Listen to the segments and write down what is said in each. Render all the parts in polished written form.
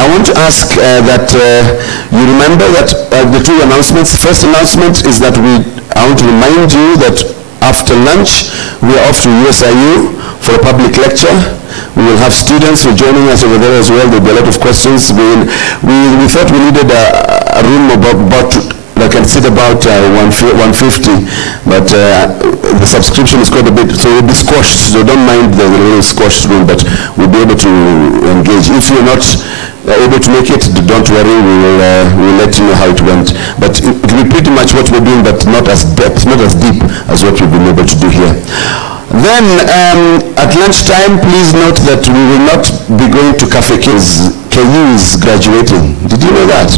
I want to ask that you remember that the two announcements. The first announcement is that I want to remind you that after lunch, we are off to USIU for a public lecture. We will have students who are joining us over there as well. There will be a lot of questions. We thought we needed a room about that can sit about 150, but the subscription is quite a bit, so it will be squashed. So don't mind the little squashed room, but we'll be able to engage. If you're not able to make it, don't worry, we'll let you know how it went. But it will be pretty much what we're doing, but not as depth, not as deep as what we've been able to do here. Then at lunchtime, please note that we will not be going to Cafe K's. KU is graduating. Did you know that?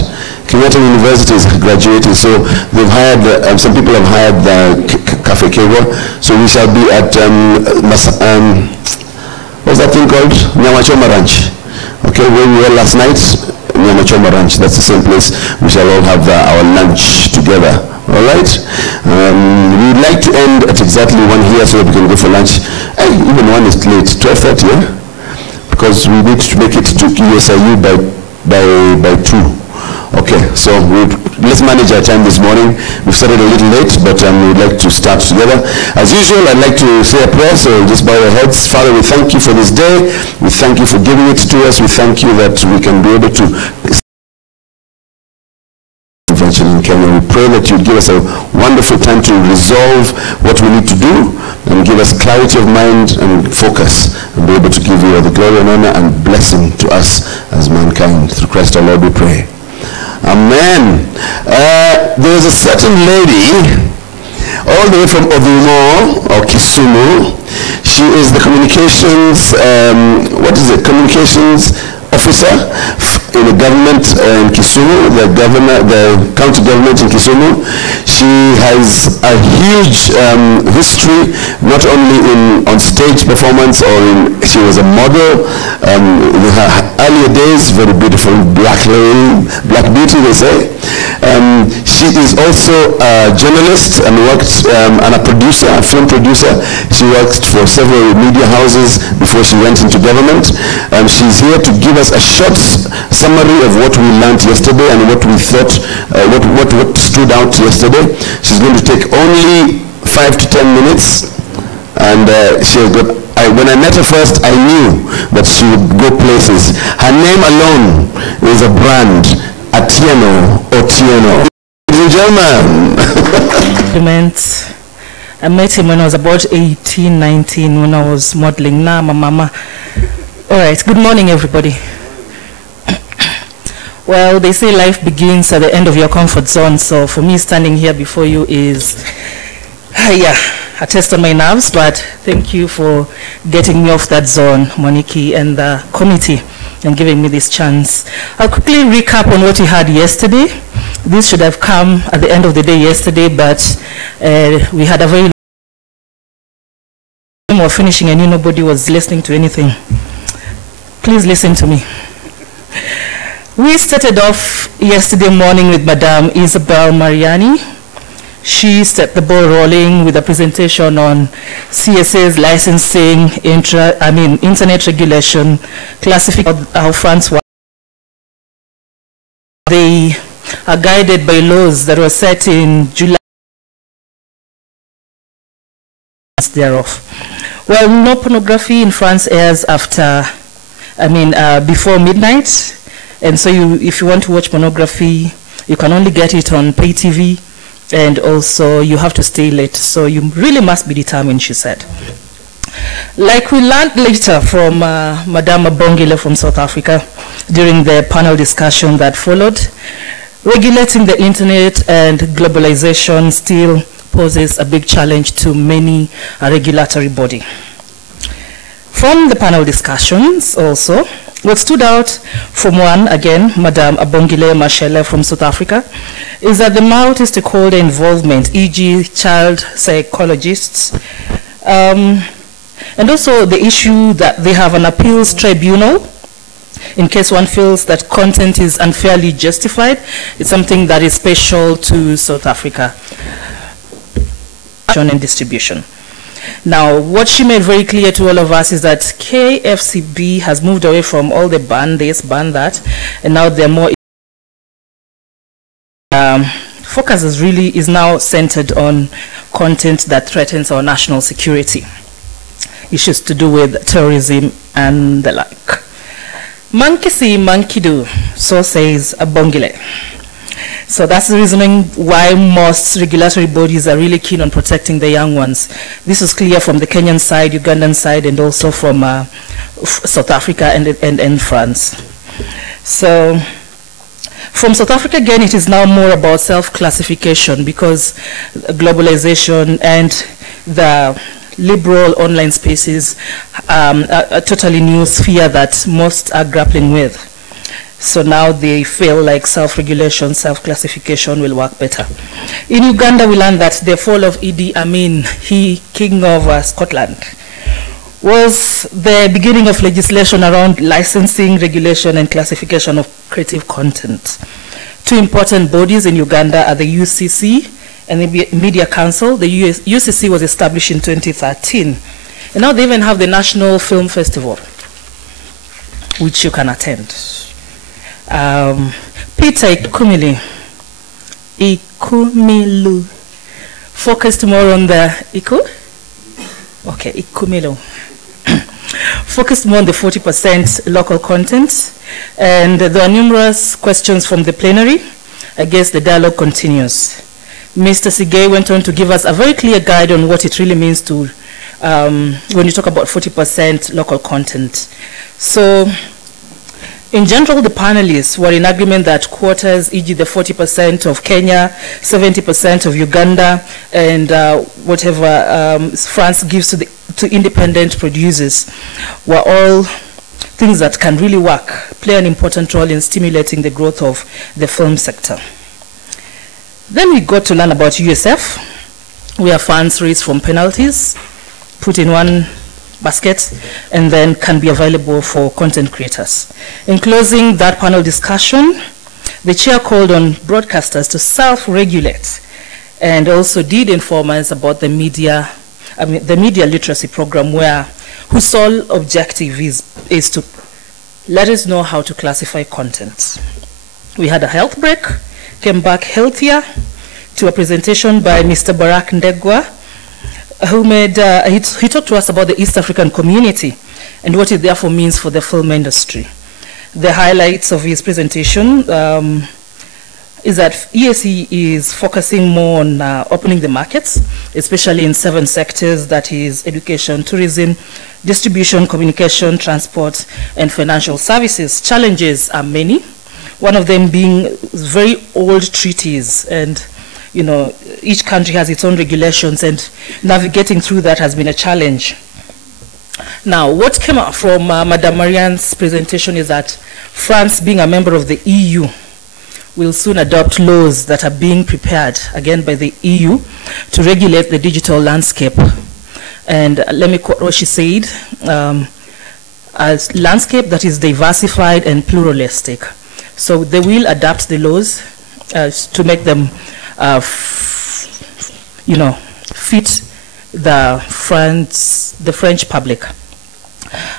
Kenyatta University is graduating, so they've hired, some people have hired the Cafe Kego, so we shall be at, what's that thing called? Nyamachoma Ranch. Okay, where we were last night, Nyamachoma Ranch, that's the same place. We shall all have our lunch together. All right? We'd like to end at exactly 1 here so that we can go for lunch. Hey, even 1 is late, 12:30, yeah? Because we need to make it to USIU by 2. Okay, so let's manage our time this morning. We've started a little late, but we'd like to start together. As usual, I'd like to say a prayer, so just bow your heads. Father, we thank you for this day. We thank you for giving it to us. We thank you that we can be able to in Kenya. We pray that you give us a wonderful time to resolve what we need to do and give us clarity of mind and focus and be able to give you all the glory and honor and blessing to us as mankind. Through Christ our Lord we pray. Amen. There's a certain lady all the way from Odumo or Kisumu. She is the communications, communications officer in the government in Kisumu, the county government in Kisumu. She has a huge history, not only on stage performance she was a model. In her earlier days, very beautiful black beauty, they say. She is also a journalist and worked and a producer, a film producer. She worked for several media houses before she went into government. She's here to give us a short summary of what we learned yesterday and what we thought, what stood out yesterday. She's going to take only 5 to 10 minutes, and she has got. When I met her first, I knew that she would go places. Her name alone is a brand, Atieno Otieno. Ladies and gentlemen. I met him when I was about 18, 19, when I was modeling. Nah, my mama. All right, good morning, everybody. Well, they say life begins at the end of your comfort zone, so for me, standing here before you is, a test on my nerves, but thank you for getting me off that zone, Moniki, and the committee, and giving me this chance. I'll quickly recap on what we had yesterday. This should have come at the end of the day yesterday, but we had a very long time of finishing and nobody was listening to anything. Please listen to me. We started off yesterday morning with Madame Isabel Mariani. She set the ball rolling with a presentation on CSA's licensing, internet regulation, classification, how France works. They are guided by laws that were set in July thereof. Well, no pornography in France airs after, before midnight. And so if you want to watch pornography, you can only get it on pay TV, and also you have to stay late. So you really must be determined, she said. Like we learned later from Madame Abongile from South Africa during the panel discussion that followed, regulating the internet and globalization still poses a big challenge to many regulatory body. From the panel discussions also, what stood out from one, again, Madame Abongile Mashele from South Africa, is that the multi-stakeholder involvement, e.g. child psychologists, and also the issue that they have an appeals tribunal in case one feels that content is unfairly justified. It's something that is special to South Africa. And distribution. Now, what she made very clear to all of us is that KFCB has moved away from all the ban this, ban that, and now they're more focus is now centered on content that threatens our national security, issues to do with terrorism and the like. Monkey see, monkey do, so says Bongile. So that's the reasoning why most regulatory bodies are really keen on protecting the young ones. This is clear from the Kenyan side, Ugandan side, and also from South Africa and France. So from South Africa, again, it is now more about self-classification, because globalization and the liberal online spaces a totally new sphere that most are grappling with. So now they feel like self-regulation, self-classification will work better. In Uganda, we learned that the fall of Idi Amin, king of Scotland, was the beginning of legislation around licensing, regulation, and classification of creative content. Two important bodies in Uganda are the UCC and the Media Council. The UCC was established in 2013. And now they even have the National Film Festival, which you can attend. Peter Ikumilu, focused more on the Ikumilu. Focused more on the 40% local content, and there are numerous questions from the plenary. I guess the dialogue continues. Mr. Sigay went on to give us a very clear guide on what it really means to, when you talk about 40% local content. So, in general, the panelists were in agreement that quotas, e.g. the 40% of Kenya, 70% of Uganda, and whatever France gives to independent producers, were all things that can really work, play an important role in stimulating the growth of the film sector. Then we got to learn about USF, where funds raised from penalties, put in one basket, and then can be available for content creators. In closing that panel discussion, the chair called on broadcasters to self-regulate, and also did inform us about the media literacy program, whose sole objective is to let us know how to classify content. We had a health break, came back healthier, to a presentation by Mr. Barak Ndegwa, who made, he talked to us about the East African community and what it therefore means for the film industry. The highlights of his presentation is that EAC is focusing more on opening the markets, especially in 7 sectors, that is education, tourism, distribution, communication, transport, and financial services. Challenges are many, one of them being very old treaties, and you know, each country has its own regulations, and navigating through that has been a challenge. Now, what came out from Madame Marianne's presentation is that France, being a member of the EU, will soon adopt laws that are being prepared, again by the EU, to regulate the digital landscape. And let me quote what she said, a landscape that is diversified and pluralistic. So they will adapt the laws to make them fit the French public.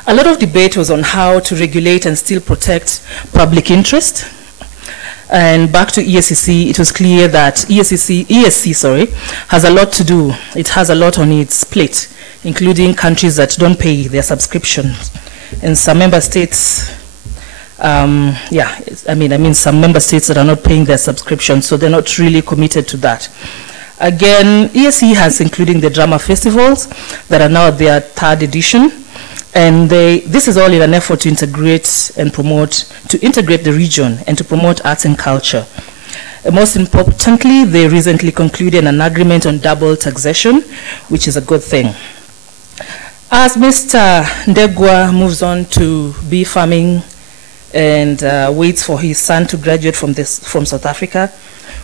A lot of debate was on how to regulate and still protect public interest. And back to ESCC, it was clear that ESC has a lot to do. It has a lot on its plate, including countries that don't pay their subscriptions. And some member states, some member states that are not paying their subscriptions, so they're not really committed to that. Again, ESC has including the drama festivals that are now at their 3rd edition, and this is all in an effort to integrate the region and to promote arts and culture. Most importantly, they recently concluded an agreement on double taxation, which is a good thing. As Mr. Ndegwa moves on to bee farming and waits for his son to graduate from South Africa,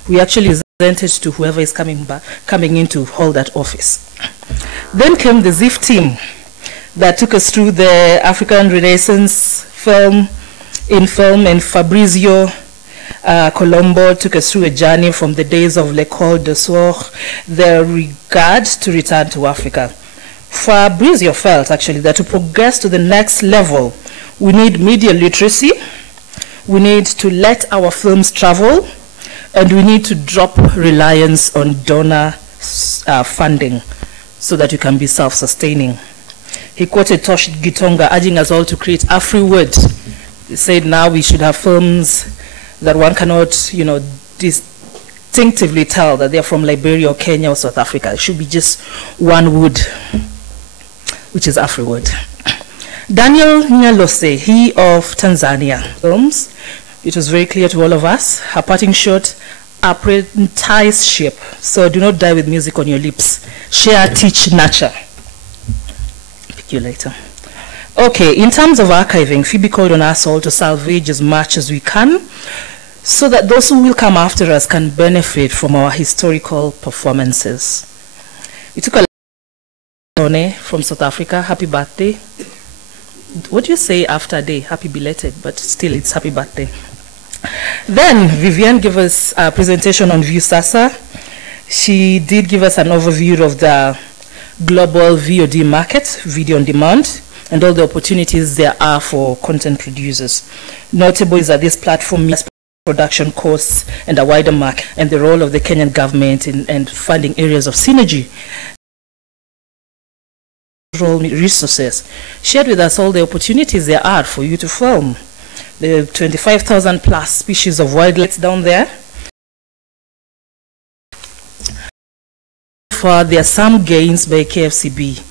we actually presented to whoever is coming in to hold that office. Then came the ZIF team that took us through the African Renaissance film, and Fabrizio Colombo took us through a journey from the days of L'École de Soir, the regard to return to Africa. Fabrizio felt actually that to progress to the next level, we need media literacy, we need to let our films travel, and we need to drop reliance on donor funding so that you can be self-sustaining. He quoted Tosh Gitonga urging us all to create Afri-Word. He said now we should have films that one cannot, you know, distinctively tell that they're from Liberia or Kenya or South Africa. It should be just one word, which is Afri-Word. Daniel Nyalose, he of Tanzania films, it was very clear to all of us, her parting shot, apprenticeship. So do not die with music on your lips. Share, teach, nurture. Pick you later. Okay, in terms of archiving, Phoebe called on us all to salvage as much as we can so that those who will come after us can benefit from our historical performances. We took a from South Africa, happy birthday. What do you say after day? Happy belated, but still it's happy birthday. Then Vivian gave us a presentation on Viusasa. She did give us an overview of the global VOD market, video on demand, and all the opportunities there are for content producers. Notable is that this platform production costs and a wider market, and the role of the Kenyan government in funding areas of synergy resources. Shared with us all the opportunities there are for you to film. The 25,000 plus species of wildlife down there. There are some gains by KFCB,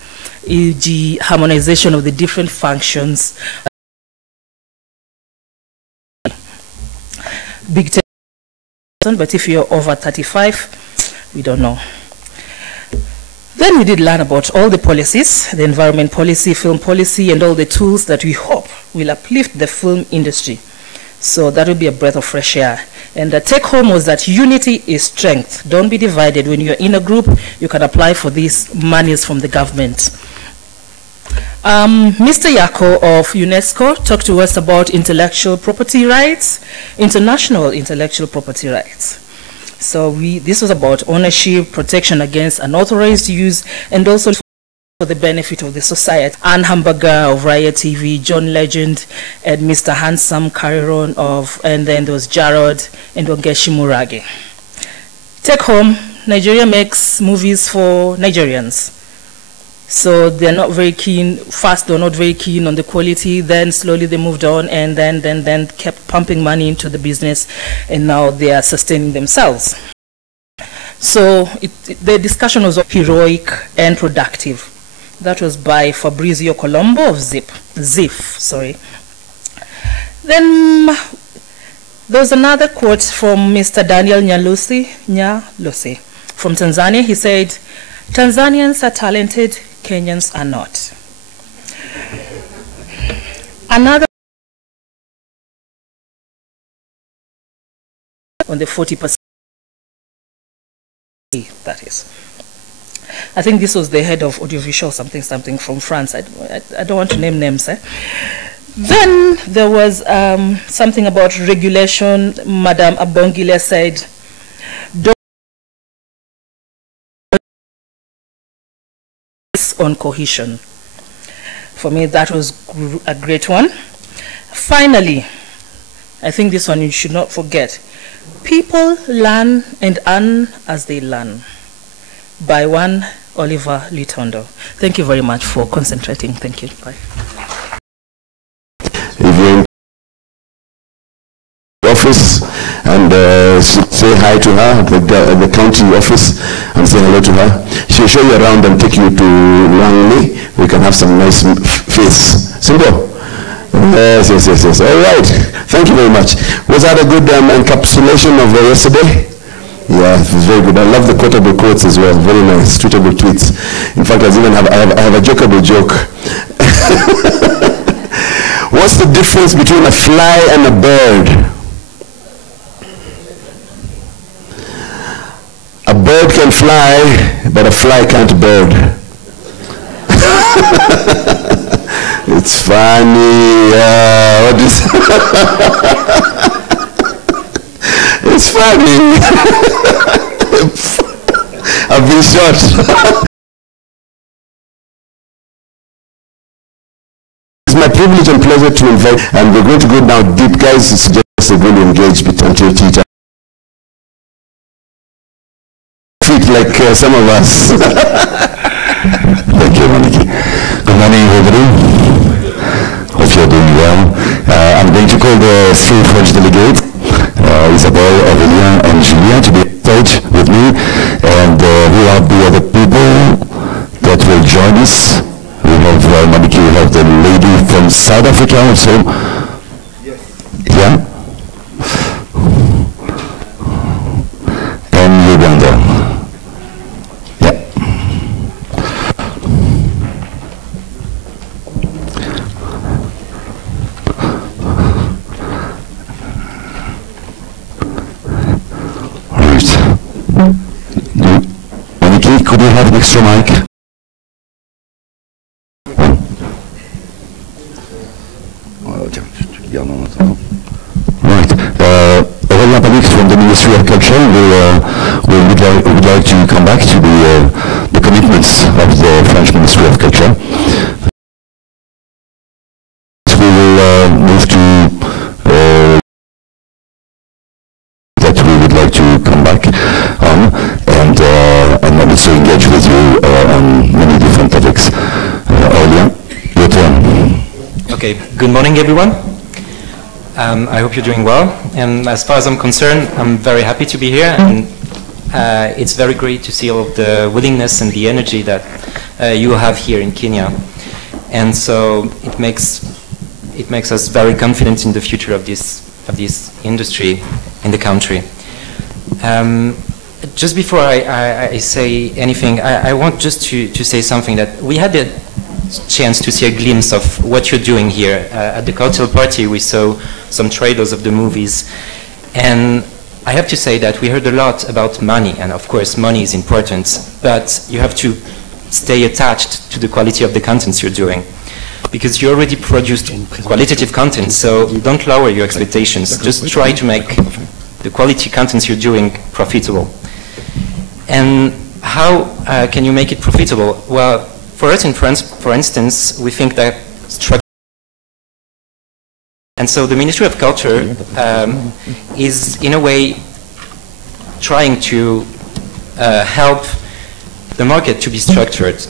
e.g. harmonization of the different functions. Big 10, but if you're over 35, we don't know. Then we did learn about all the policies, the environment policy, film policy, and all the tools that we hope will uplift the film industry. So that will be a breath of fresh air. And the take home was that unity is strength. Don't be divided. When you're in a group, you can apply for these monies from the government. Mr. Yako of UNESCO talked to us about intellectual property rights, international intellectual property rights. So this was about ownership, protection against unauthorized use, and also for the benefit of the society. Anne Hamburger of Raya TV, John Legend, and Mr. Handsome Cariron and then there was Jarrod and Ongeshi Murage. Take home, Nigeria makes movies for Nigerians. So they're not very keen, first they're not very keen on the quality, then slowly they moved on and then kept pumping money into the business, and now they are sustaining themselves. So the discussion was heroic and productive. That was by Fabrizio Colombo of ZIF, sorry. Then there was another quote from Mr. Daniel Nyalose from Tanzania. He said, "Tanzanians are talented, Kenyans are not." Another on the 40%, that is. I think this was the head of audiovisual something from France. I don't want to name names. Then there was something about regulation. Madame Abongile said, on cohesion. For me, that was a great one. Finally, I think this one you should not forget. People learn and earn as they learn. By one Oliver Litondo. Thank you very much for concentrating. Thank you. Bye. Office and say hi to her at the county office and say hello to her. She'll show you around and take you to Langley. We can have some nice face. Simple. Yes. All right. Thank you very much. Was that a good encapsulation of yesterday? Yeah, it was very good. I love the quotable quotes as well. Very nice, tweetable tweets. In fact, I have a jokeable joke. What's the difference between a fly and a bird? A bird can fly, but a fly can't bird. It's funny. What is it's funny. I've been shot. my privilege and pleasure to invite, and we're going to go now deep, guys. It's just a really engaged between teacher. Feet like some of us. Thank you, Moniki. Good morning, everybody. Hope you're doing well. I'm going to call the three French delegates, Isabelle, Aurélien, and Julien, to be on stage with me. And who are the other people that will join us? We have Moniki, we have the lady from South Africa also. Yes. Yeah? And Uganda. Moniki, could you have an extra mic? Right. Aurélien Panic from the Ministry of Culture would like to come back to the commitments of the French Ministry of Culture. We will move to that we would like to come back on and also engage with you on many different topics. Aurélien, your turn. Okay, good morning everyone. I hope you're doing well. And as far as I'm concerned, I'm very happy to be here, and it's very great to see all of the willingness and the energy that you have here in Kenya. And so it makes us very confident in the future of this industry in the country. Just before I say anything, I want just to say something that we had the chance to see a glimpse of what you're doing here. At the cocktail party, we saw some trailers of the movies, and I have to say that we heard a lot about money, and of course money is important, but you have to stay attached to the quality of the contents you're doing, because you already produced qualitative content, so don't lower your expectations. Just try to make the quality contents you're doing profitable. And how can you make it profitable? Well, for us in France, for instance, we think that structure. And so the Ministry of Culture is, in a way, trying to help the market to be structured.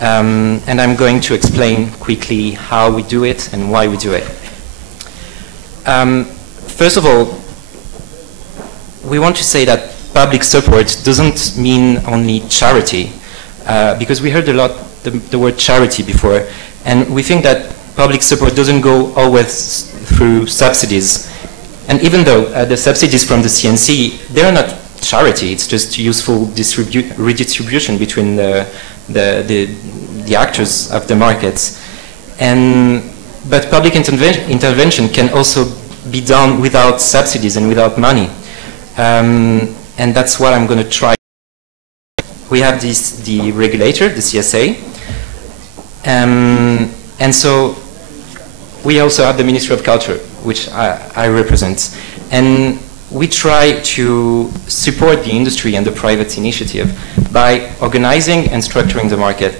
And I'm going to explain quickly how we do it and why we do it. First of all, we want to say that public support doesn't mean only charity, because we heard a lot the word charity before, and we think that public support doesn't go always through subsidies. And even though the subsidies from the CNC, they're not charity, it's just useful redistribution between the actors of the markets. But public intervention can also be done without subsidies and without money. And that's what I'm going to try. We have the regulator, the CSA, and so we also have the Ministry of Culture, which I represent. And we try to support the industry and the private initiative by organizing and structuring the market.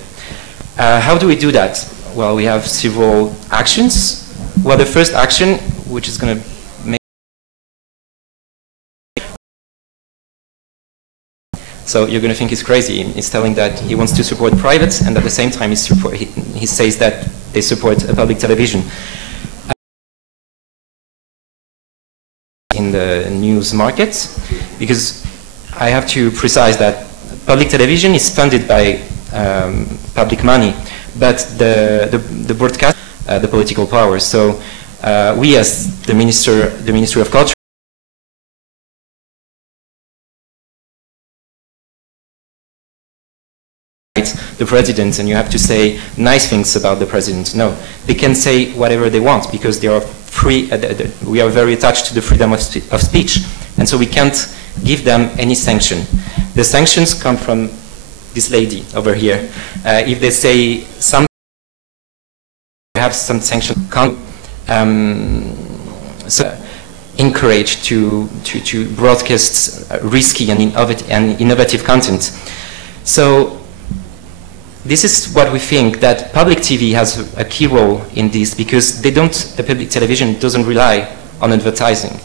How do we do that? Well, we have several actions. Well, the first action, which is going to make... So you're going to think he's crazy. He's telling that he wants to support private, and at the same time he says that they support a public television. In the news market, because I have to precise that public television is funded by public money, but the broadcast, the political powers. So we, as the Ministry of Culture, the president, and you have to say nice things about the president. No, they can say whatever they want because they are free. We are very attached to the freedom of speech, and so we can't give them any sanction. The sanctions come from this lady over here. If they say something, we have some sanction. So encourage to broadcast risky and innovative content. So this is what we think, that public TV has a key role in this, because the public television doesn't rely on advertising.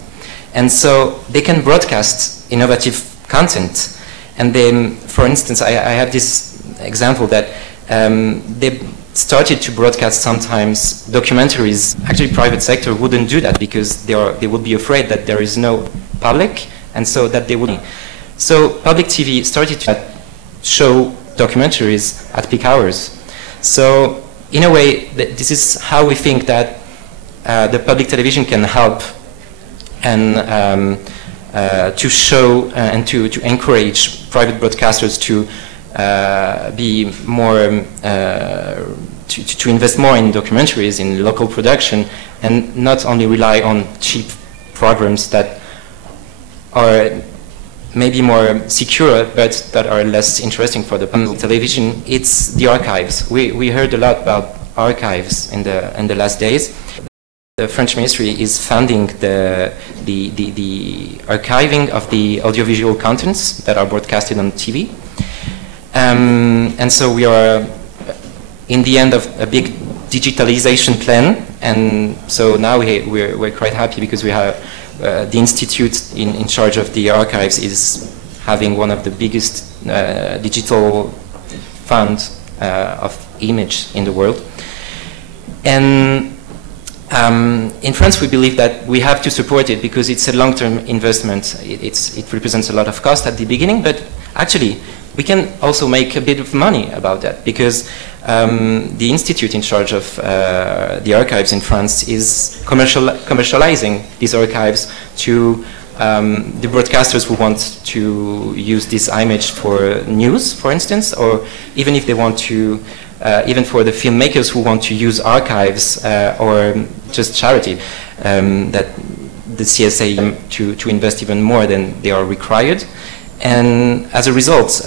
And so they can broadcast innovative content. And then, for instance, I have this example that they started to broadcast sometimes documentaries. Actually, private sector wouldn't do that because they would be afraid that there is no public, and so that they wouldn't. So public TV started to show documentaries at peak hours. So in a way, this is how we think that the public television can help and to show and to encourage private broadcasters to be more, to invest more in documentaries, in local production, and not only rely on cheap programs that are maybe more secure, but that are less interesting for the public television. It's the archives. We heard a lot about archives in the last days. The French ministry is funding the archiving of the audiovisual contents that are broadcasted on TV. And so we are in the end of a big digitalization plan, and so now we're quite happy because we have the institute in charge of the archives is having one of the biggest digital funds of image in the world. And in France, we believe that we have to support it because it's a long-term investment. It represents a lot of cost at the beginning, but actually, we can also make a bit of money about that because the institute in charge of the archives in France is commercializing these archives to the broadcasters who want to use this image for news, for instance, or even if they want to, even for the filmmakers who want to use archives or just charity, that the CSA to invest even more than they are required. And as a result,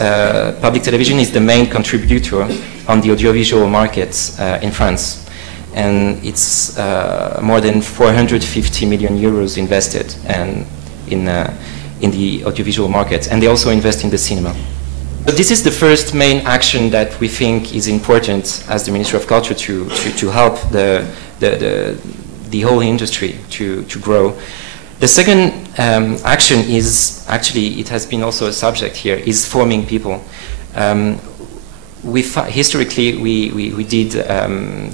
public television is the main contributor on the audiovisual markets in France. And it's more than 450 million euros invested in the audiovisual market. And they also invest in the cinema. But this is the first main action that we think is important as the Ministry of Culture to help the whole industry to grow. The second action is, actually, it has been also a subject here, is forming people. Historically, we did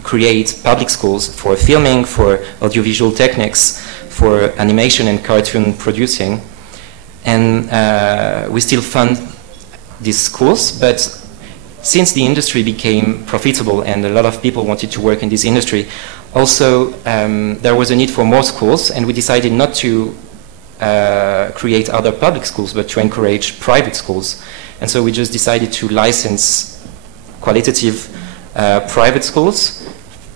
create public schools for filming, for audiovisual techniques, for animation and cartoon producing. And we still fund these schools, but since the industry became profitable and a lot of people wanted to work in this industry, also, there was a need for more schools, and we decided not to create other public schools, but to encourage private schools. And so we just decided to license qualitative private schools.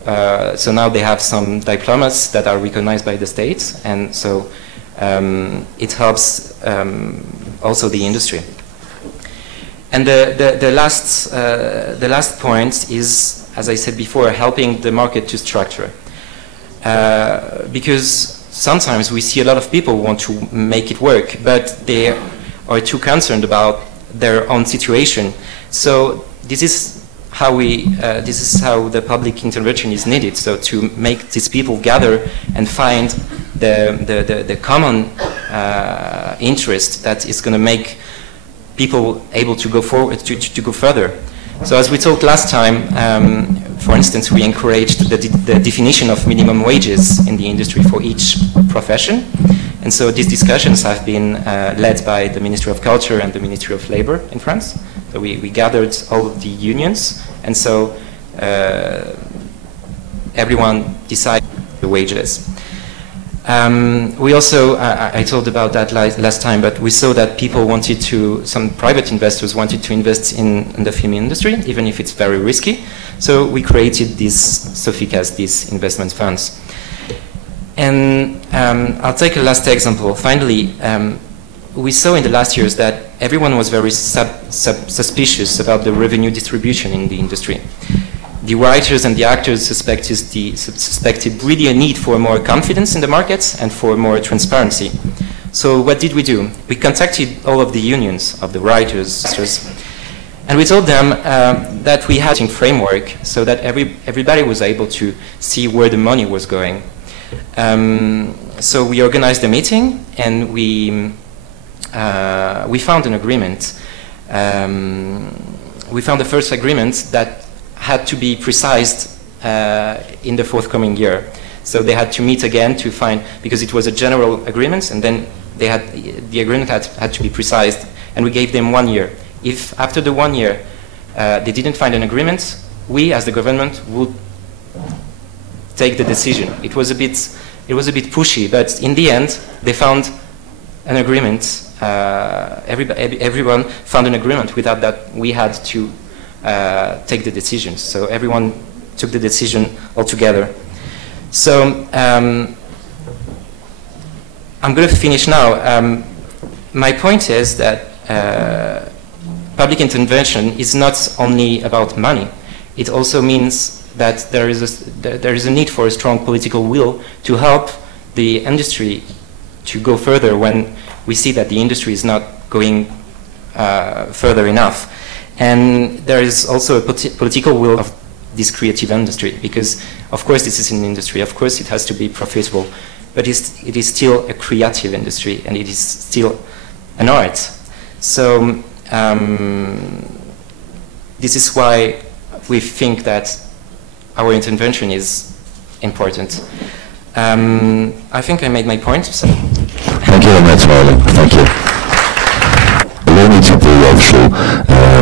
So now they have some diplomas that are recognized by the state, and so it helps also the industry. And the last point is, as I said before, helping the market to structure. Because sometimes we see a lot of people want to make it work, but they are too concerned about their own situation. So this is how the public intervention is needed. So to make these people gather and find the common interest that is going to make people able to go forward, to go further. So as we talked last time, for instance, we encouraged the definition of minimum wages in the industry for each profession. And so these discussions have been led by the Ministry of Culture and the Ministry of Labor in France. So we gathered all of the unions, and so everyone decided the wages. We also, I told about that last time, but we saw that people wanted to, some private investors wanted to invest in the film industry, even if it's very risky. So we created these SOFICAs, these investment funds. And I'll take a last example. Finally, we saw in the last years that everyone was very suspicious about the revenue distribution in the industry. The writers and the actors suspected really a need for more confidence in the markets and for more transparency. So what did we do? We contacted all of the unions of the writers, And we told them that we had a framework so that everybody was able to see where the money was going. So we organized a meeting, and we found an agreement. We found the first agreement that had to be precised in the forthcoming year. So they had to meet again to find, because it was a general agreement, and then the agreement had to be precised, and we gave them 1 year. If after the 1 year they didn't find an agreement, we as the government would take the decision. It was a bit pushy, but in the end they found an agreement. Everyone found an agreement without that we had to take the decisions. So everyone took the decision altogether. So I'm going to finish now. My point is that public intervention is not only about money. It also means that there is a need for a strong political will to help the industry to go further when we see that the industry is not going further enough. And there is also a political will of this creative industry, because of course this is an industry, of course it has to be profitable, but it is still a creative industry, and it is still an art. So this is why we think that our intervention is important. I think I made my point. So. Thank you very much, Marlon. Thank you. Allow me to the offshore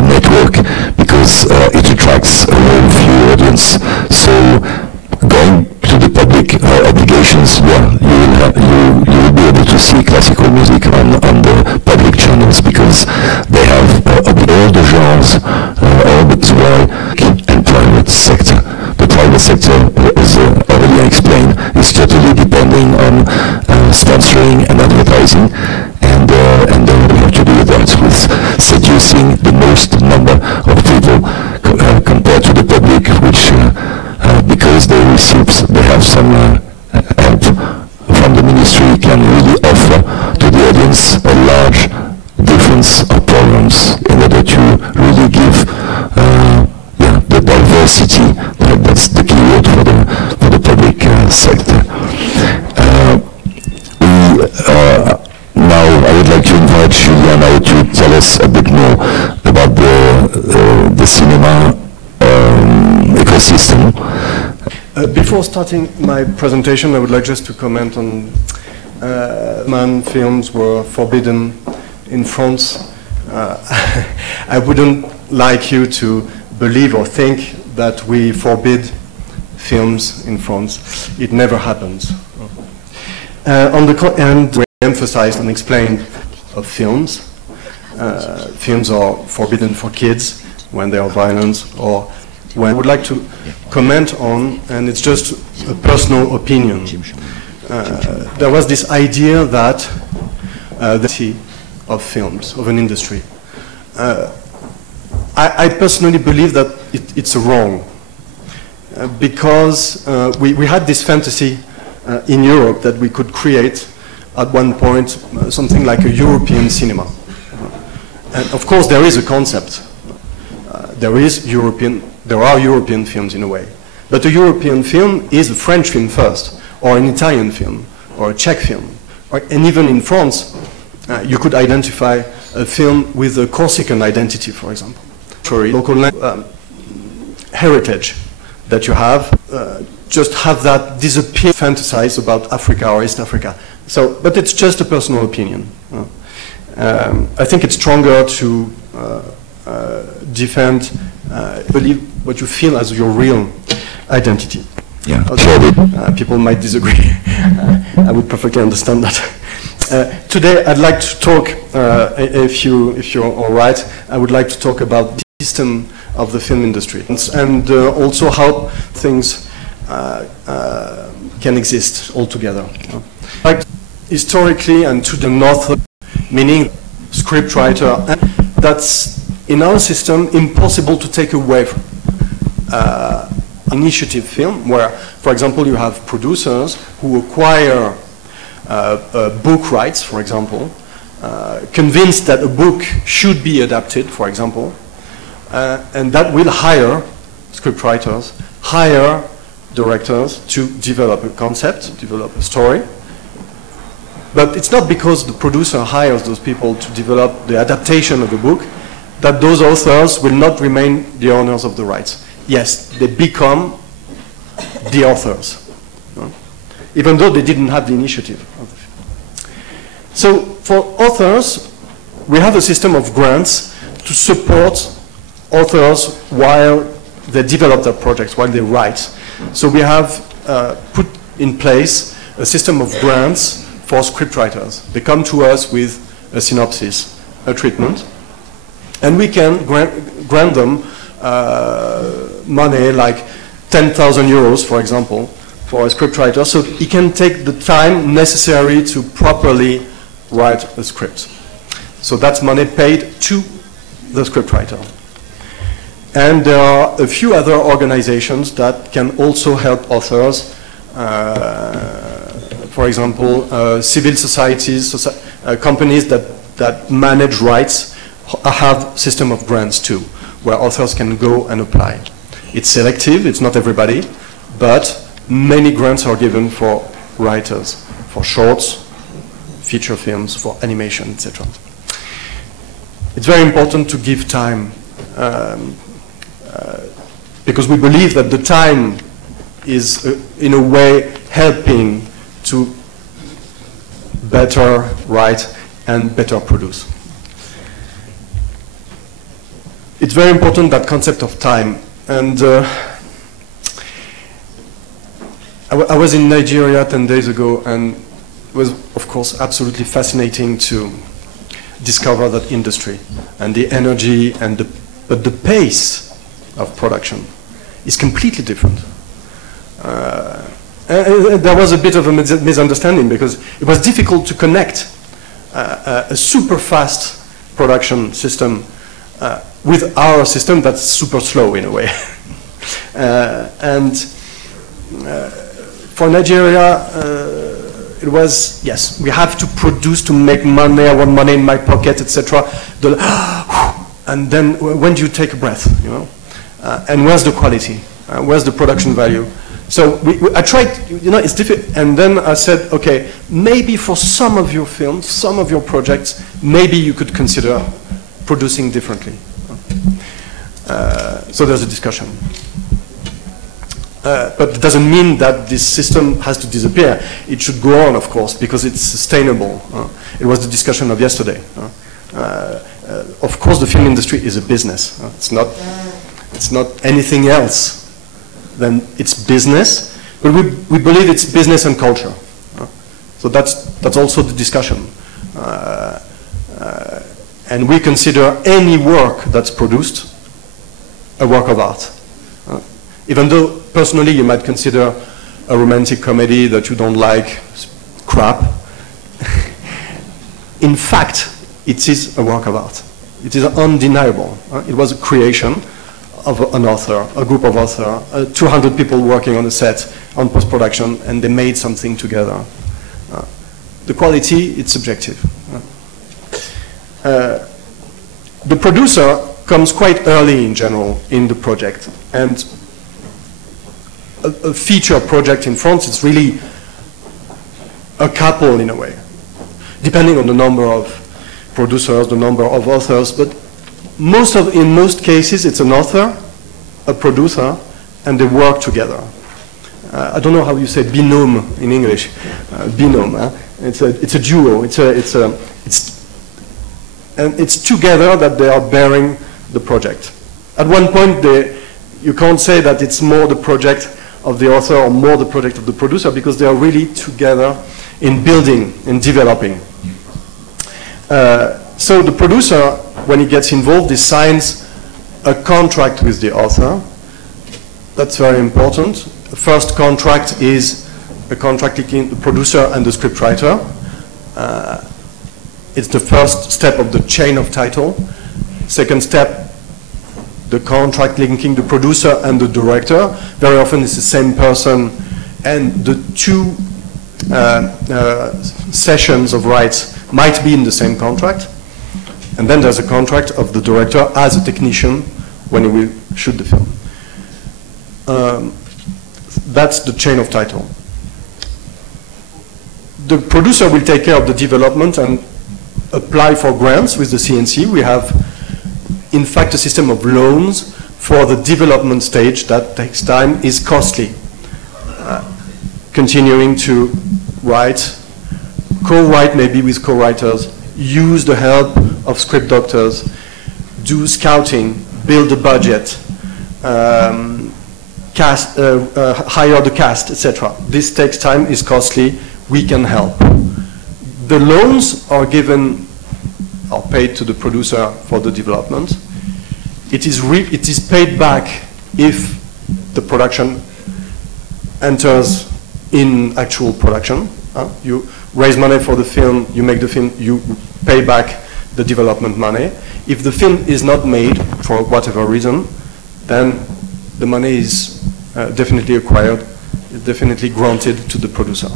network, because it attracts a very few audience. So going to the public obligations, yeah, you will be able to see classical music on the public channels, because they have all the genres, all the and private sector. The private sector, as Aurélien explained, is totally depending on sponsoring and advertising, and we have to do that with seducing the most number of people compared to the public, which because they have some help from the ministry, can really offer to the audience a large difference of programs in order to really give the diversity. That's the key word for the public sector. Now I would like to invite Julien now to tell us a bit more about the cinema ecosystem. Before starting my presentation, I would like just to comment on man films were forbidden in France. I wouldn't like you to believe or think that we forbid films in France. It never happens. On the end, we emphasized and explained of films. Films are forbidden for kids when they are violent, or when I would like to comment on, and it's just a personal opinion. There was this idea that the of films, of an industry. I personally believe that it's wrong, because we had this fantasy in Europe that we could create at one point something like a European cinema. And of course there is a concept. There are European films in a way. But a European film is a French film first, or an Italian film, or a Czech film. And even in France, you could identify a film with a Corsican identity, for example. Local heritage that you have, just have that disappear, fantasize about Africa or East Africa. So, but it's just a personal opinion. I think it's stronger to defend, believe what you feel as your real identity. Yeah, people might disagree. I would perfectly understand that. Today, I'd like to talk, if you're all right, I would like to talk about the system of the film industry and also how things can exist altogether. Like historically and to the north, meaning scriptwriter, that's in our system impossible to take away from initiative film, where, for example, you have producers who acquire book rights, for example, convinced that a book should be adapted, for example, and that will hire scriptwriters, hire directors to develop a concept, develop a story. But it's not because the producer hires those people to develop the adaptation of the book that those authors will not remain the owners of the rights. Yes, they become the authors, even though they didn't have the initiative. So for authors, we have a system of grants to support authors while they develop their projects, while they write. So we have put in place a system of grants for scriptwriters. They come to us with a synopsis, a treatment, and we can grant them money like 10,000 euros, for example, for a scriptwriter, so he can take the time necessary to properly write a script. So that's money paid to the scriptwriter. And there are a few other organizations that can also help authors. For example, civil societies, companies that manage rights have system of grants too, where authors can go and apply. It's selective, it's not everybody, but many grants are given for writers, for shorts, feature films, for animation, etc. It's very important to give time, because we believe that the time is, in a way, helping to better write and better produce. It's very important, that concept of time. And I was in Nigeria 10 days ago, and it was, of course, absolutely fascinating to discover that industry and the energy and but the pace of production is completely different. And there was a bit of a misunderstanding because it was difficult to connect a super fast production system with our system that's super slow in a way. For Nigeria, it was, yes, we have to produce to make money, I want money in my pocket, etc. And then when do you take a breath, you know? And where's the quality? Where's the production value? So I tried, you know, it's difficult. And then I said, okay, maybe for some of your films, some of your projects, maybe you could consider producing differently. So there's a discussion. But it doesn't mean that this system has to disappear. It should go on, of course, because it's sustainable. It was the discussion of yesterday. Of course, the film industry is a business. It's not anything else than it's business, but we believe it's business and culture. So that's also the discussion. And we consider any work that's produced a work of art. Even though personally you might consider a romantic comedy that you don't like crap, in fact, it is a work of art. It is undeniable. It was a creation of an author, a group of authors, 200 people working on a set, on post-production, and they made something together. The quality, it's subjective. The producer comes quite early in general in the project, and a feature project in France, it's really a couple in a way, depending on the number of producers, the number of authors, but in most cases it's an author, a producer, and they work together. I don't know how you say binôme in English. Binôme, huh? It's a duo. And it's together that they are bearing the project. At one point, you can't say that it's more the project of the author or more the project of the producer, because they are really together in building and developing. So the producer, when he gets involved, he signs a contract with the author. That's very important. The first contract is a contract between the producer and the scriptwriter. It's the first step of the chain of title. Second step, the contract linking the producer and the director. Very often it's the same person, and the two sessions of rights might be in the same contract. And then there's a contract of the director as a technician when he will shoot the film. That's the chain of title. The producer will take care of the development and apply for grants with the CNC. We have, in fact, a system of loans for the development stage that takes time, is costly. Continuing to write, co-write maybe with co-writers, use the help of script doctors, do scouting, build a budget, hire the cast, etc. This takes time, is costly, we can help. The loans are given, are paid to the producer for the development. It is paid back if the production enters in actual production. You raise money for the film, you make the film, you pay back the development money. If the film is not made for whatever reason, then the money is definitely acquired, definitely granted to the producer.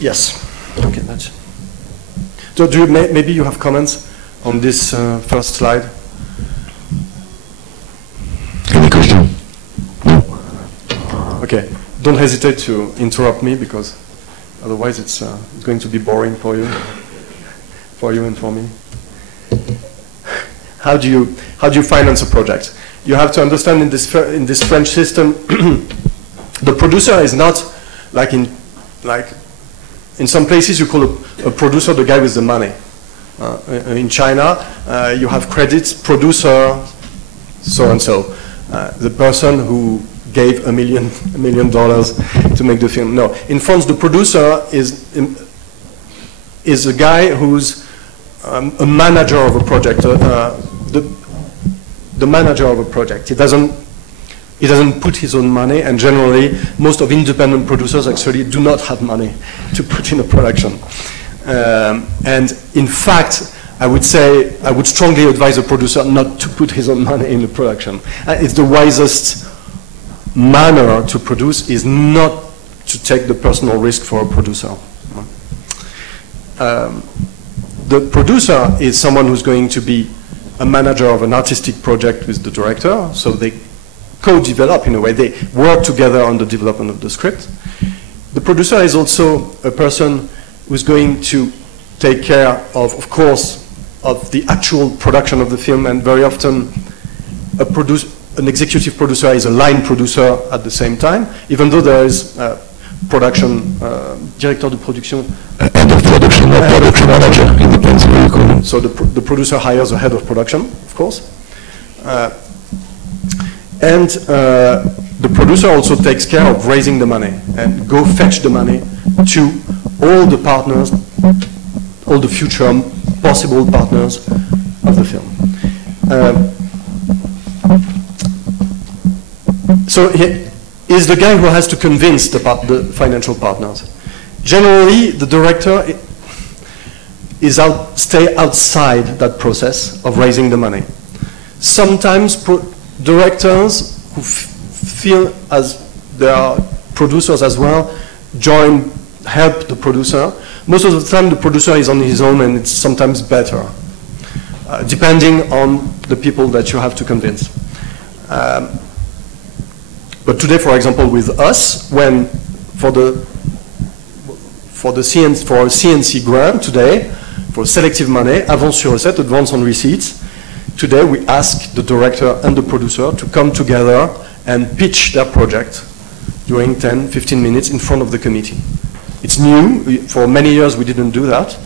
Yes. Okay, that's. So, maybe you have comments on this first slide? Any question? No? Okay. Don't hesitate to interrupt me, because otherwise it's going to be boring for you and for me. How do you finance a project? You have to understand in this French system, the producer is not like in some places you call a producer the guy with the money. In China, you have credits, producer, so and so, the person who gave $1 million to make the film. No, in France, the producer is a guy who's a manager of a project. The manager of a project. He doesn't put his own money, and generally, most of independent producers actually do not have money to put in a production. And in fact, I would strongly advise a producer not to put his own money in the production. It's the wisest manner to produce is not to take the personal risk for a producer. The producer is someone who's going to be a manager of an artistic project with the director, so they co-develop in a way, they work together on the development of the script. The producer is also a person who's going to take care of course, of the actual production of the film, and very often an executive producer is a line producer at the same time, even though there is production, director de production. Head of production or production manager, it depends who you call him. So the producer hires a head of production, of course. And the producer also takes care of raising the money and go fetch the money to all the partners, all the future possible partners of the film. So he is the guy who has to convince the financial partners. Generally, the director stay outside that process of raising the money. Sometimes directors who feel as they are producers as well help the producer. Most of the time the producer is on his own, and it's sometimes better, depending on the people that you have to convince. But today, for example, with us, when for a CNC grant today, for selective money, avance sur recette, advance on receipts, today we ask the director and the producer to come together and pitch their project during 10, 15 minutes in front of the committee. It's new. For many years we didn't do that.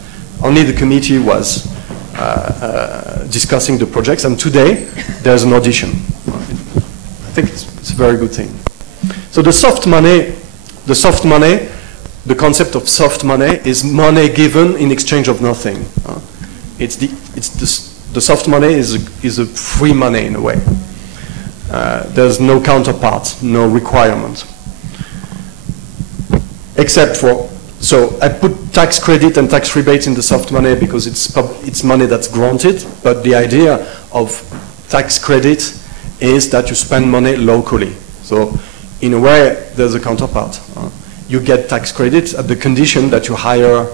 Only the committee was discussing the projects, and today there's an audition. I think it's a very good thing. So the soft money, the concept of soft money is money given in exchange of nothing. The soft money is a free money in a way. There's no counterpart, no requirement. Except for, so I put tax credit and tax rebate in the soft money because it's money that's granted, but the idea of tax credit is that you spend money locally. So in a way, there's a counterpart. You get tax credit at the condition that you hire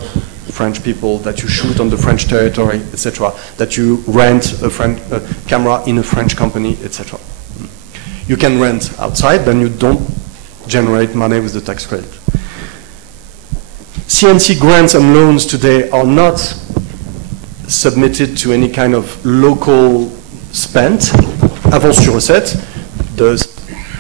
French people, that you shoot on the French territory, etc., that you rent a camera in a French company, etc. You can rent outside, then you don't generate money with the tax credit. CNC grants and loans today are not submitted to any kind of local spend. Avance sur recette,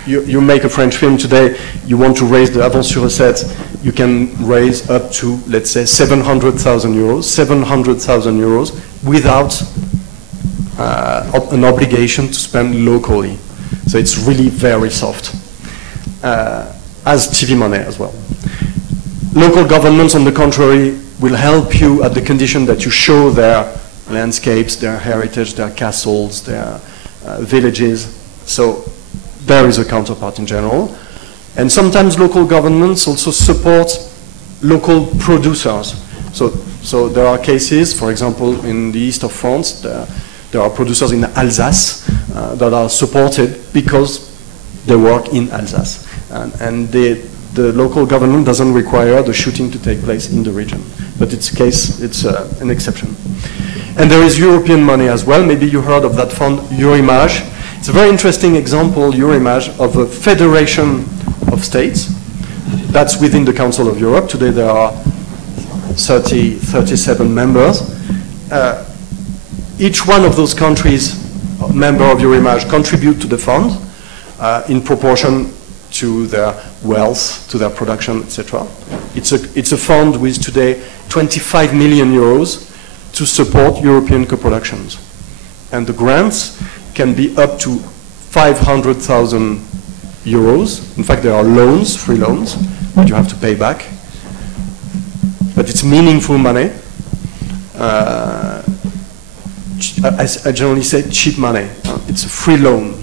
you make a French film today, you want to raise the avance sur recette, you can raise up to, let's say, 700,000 euros, 700,000 euros without an obligation to spend locally. So it's really very soft, as TV money as well. Local governments, on the contrary, will help you at the condition that you show their landscapes, their heritage, their castles, their villages. So there is a counterpart in general. And sometimes local governments also support local producers. So there are cases, for example, in the east of France, there are producers in Alsace that are supported because they work in Alsace. And the local government doesn't require the shooting to take place in the region. But it's an exception. And there is European money as well. Maybe you heard of that fund, Eurimage. It's a very interesting example, Eurimage, of a federation of states that's within the Council of Europe. Today there are 37 members. Each one of those countries, member of Eurimage, contribute to the fund in proportion to their wealth, to their production, etc. It's a fund with today 25 million euros to support European co-productions. And the grants can be up to 500,000 euros. In fact, there are loans, free loans, that you have to pay back. But it's meaningful money. I generally say cheap money. It's a free loan.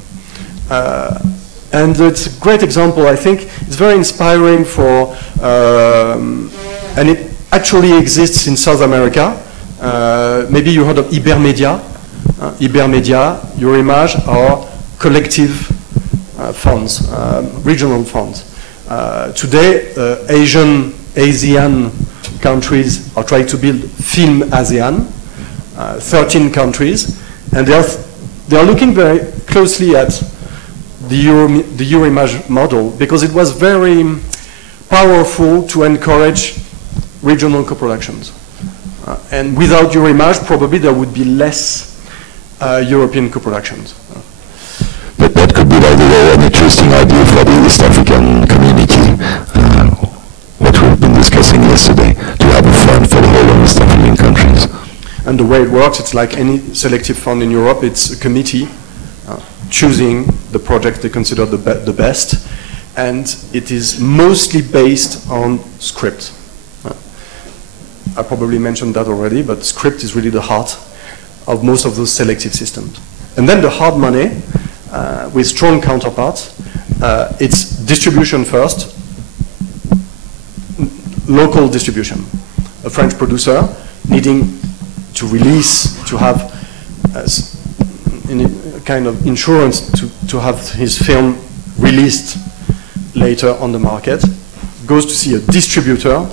And it's a great example, I think. It's very inspiring for, and it actually exists in South America. Maybe you heard of Ibermedia. Ibermedia, Eurimage are collective funds, regional funds. Today, ASEAN countries are trying to build Film ASEAN, 13 countries, and they are looking very closely at the Eurimage model because it was very powerful to encourage regional co-productions. And without Eurimage, probably there would be less European co-productions. But that could be, by the way, an interesting idea for the East African community, what we've been discussing yesterday, to have a fund for the whole of East African countries. And the way it works, it's like any selective fund in Europe. It's a committee choosing the project they consider the best, and it is mostly based on script. I probably mentioned that already, but script is really the heart of most of those selective systems. And then the hard money, with strong counterparts, it's distribution first, local distribution. A French producer needing to release, to have a kind of insurance to have his film released later on the market, goes to see a distributor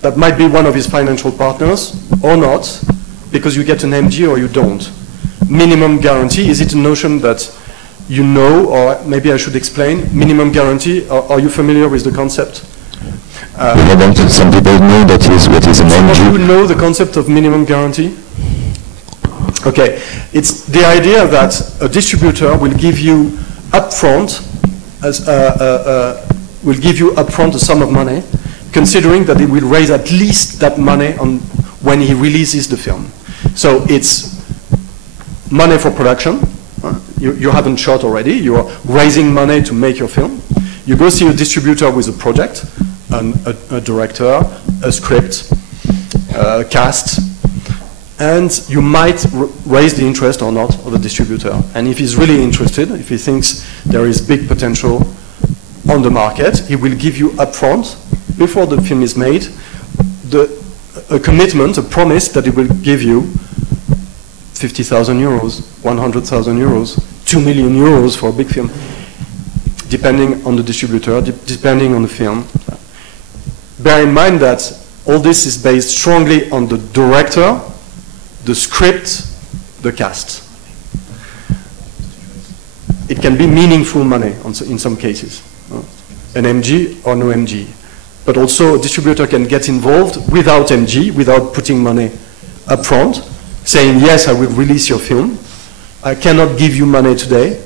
that might be one of his financial partners or not, because you get an MG or you don't. Minimum guarantee, is it a notion that you know, or maybe I should explain? Minimum guarantee, are you familiar with the concept? Some people know what is an MG. Do you know the concept of minimum guarantee? Okay, it's the idea that a distributor will give you upfront, a sum of money, considering that it will raise at least that money when he releases the film. So it's money for production. You haven't shot already. You are raising money to make your film. You go see a distributor with a project, a director, a script, a cast, and you might raise the interest or not of the distributor. And if he's really interested, if he thinks there is big potential on the market, he will give you upfront, before the film is made, a commitment, a promise that he will give you 50,000 euros, 100,000 euros, 2 million euros for a big film, depending on the distributor, depending on the film. Bear in mind that All this is based strongly on the director, the script, the cast. It can be meaningful money in some cases, an MG or no MG. But also a distributor can get involved without MG, without putting money up front, saying, yes, I will release your film. I cannot give you money today,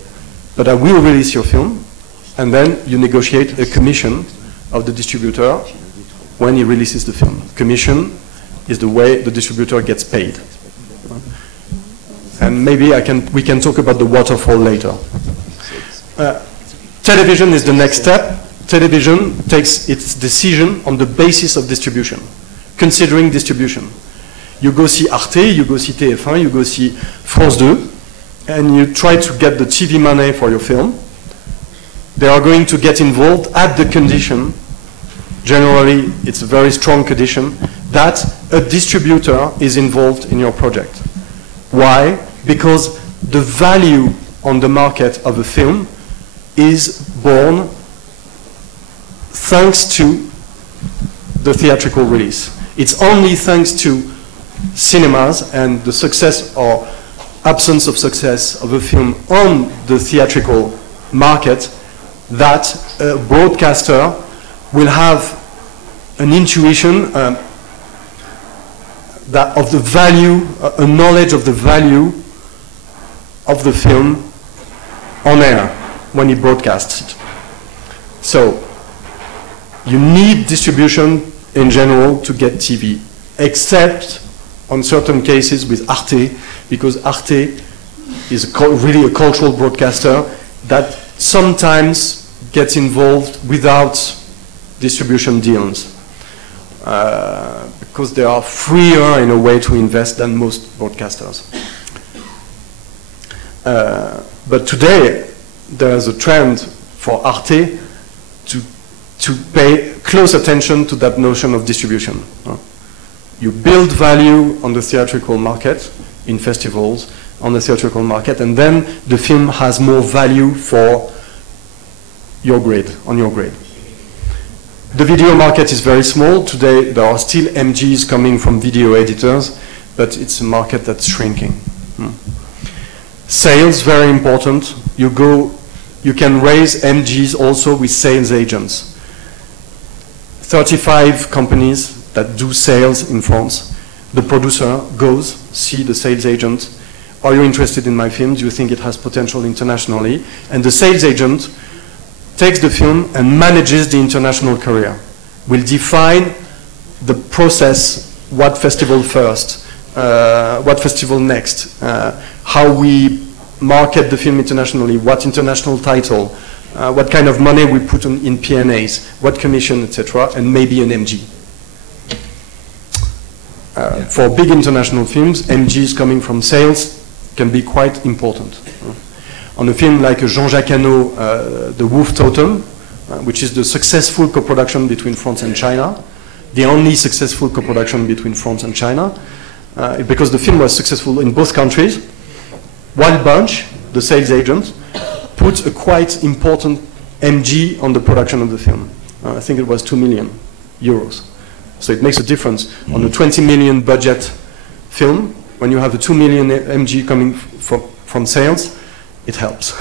but I will release your film. And then you negotiate a commission of the distributor when he releases the film. Commission is the way the distributor gets paid. And maybe we can talk about the waterfall later. Television is the next step. Television takes its decision on the basis of distribution, considering distribution. You go see Arte, you go see TF1, you go see France 2, and you try to get the TV money for your film. They are going to get involved at the condition, generally it's a very strong condition, that a distributor is involved in your project. Why? Because the value on the market of a film is born thanks to the theatrical release. It's only thanks to cinemas and the success or absence of success of a film on the theatrical market that a broadcaster will have an intuition that of the value, a knowledge of the value of the film on air when he broadcasts it. So you need distribution in general to get TV, except on certain cases with Arte, because Arte is really a cultural broadcaster that sometimes gets involved without distribution deals, because they are freer in a way to invest than most broadcasters. But today, there is a trend for Arte to pay close attention to that notion of distribution. You build value on the theatrical market, in festivals, on the theatrical market, and then the film has more value for your grade, on your grade. The video market is very small. Today, there are still MGs coming from video editors, but it's a market that's shrinking. Sales, very important. You can raise MGs also with sales agents. 35 companies that do sales in France. The producer goes, see the sales agent. Are you interested in my film? Do you think it has potential internationally? And the sales agent takes the film and manages the international career. Will define the process, what festival first, what festival next, how we market the film internationally, what international title, what kind of money we put in P&As, what commission, etc., and maybe an MG. For big international films, MGs coming from sales can be quite important. On a film like Jean-Jacques Hano, The Wolf Totem, which is the successful co-production between France and China, the only successful co-production between France and China, because the film was successful in both countries. Wild Bunch, the sales agent, put a quite important MG on the production of the film. I think it was 2 million euros. So it makes a difference. On a 20 million budget film, when you have a 2 million MG coming from sales, it helps.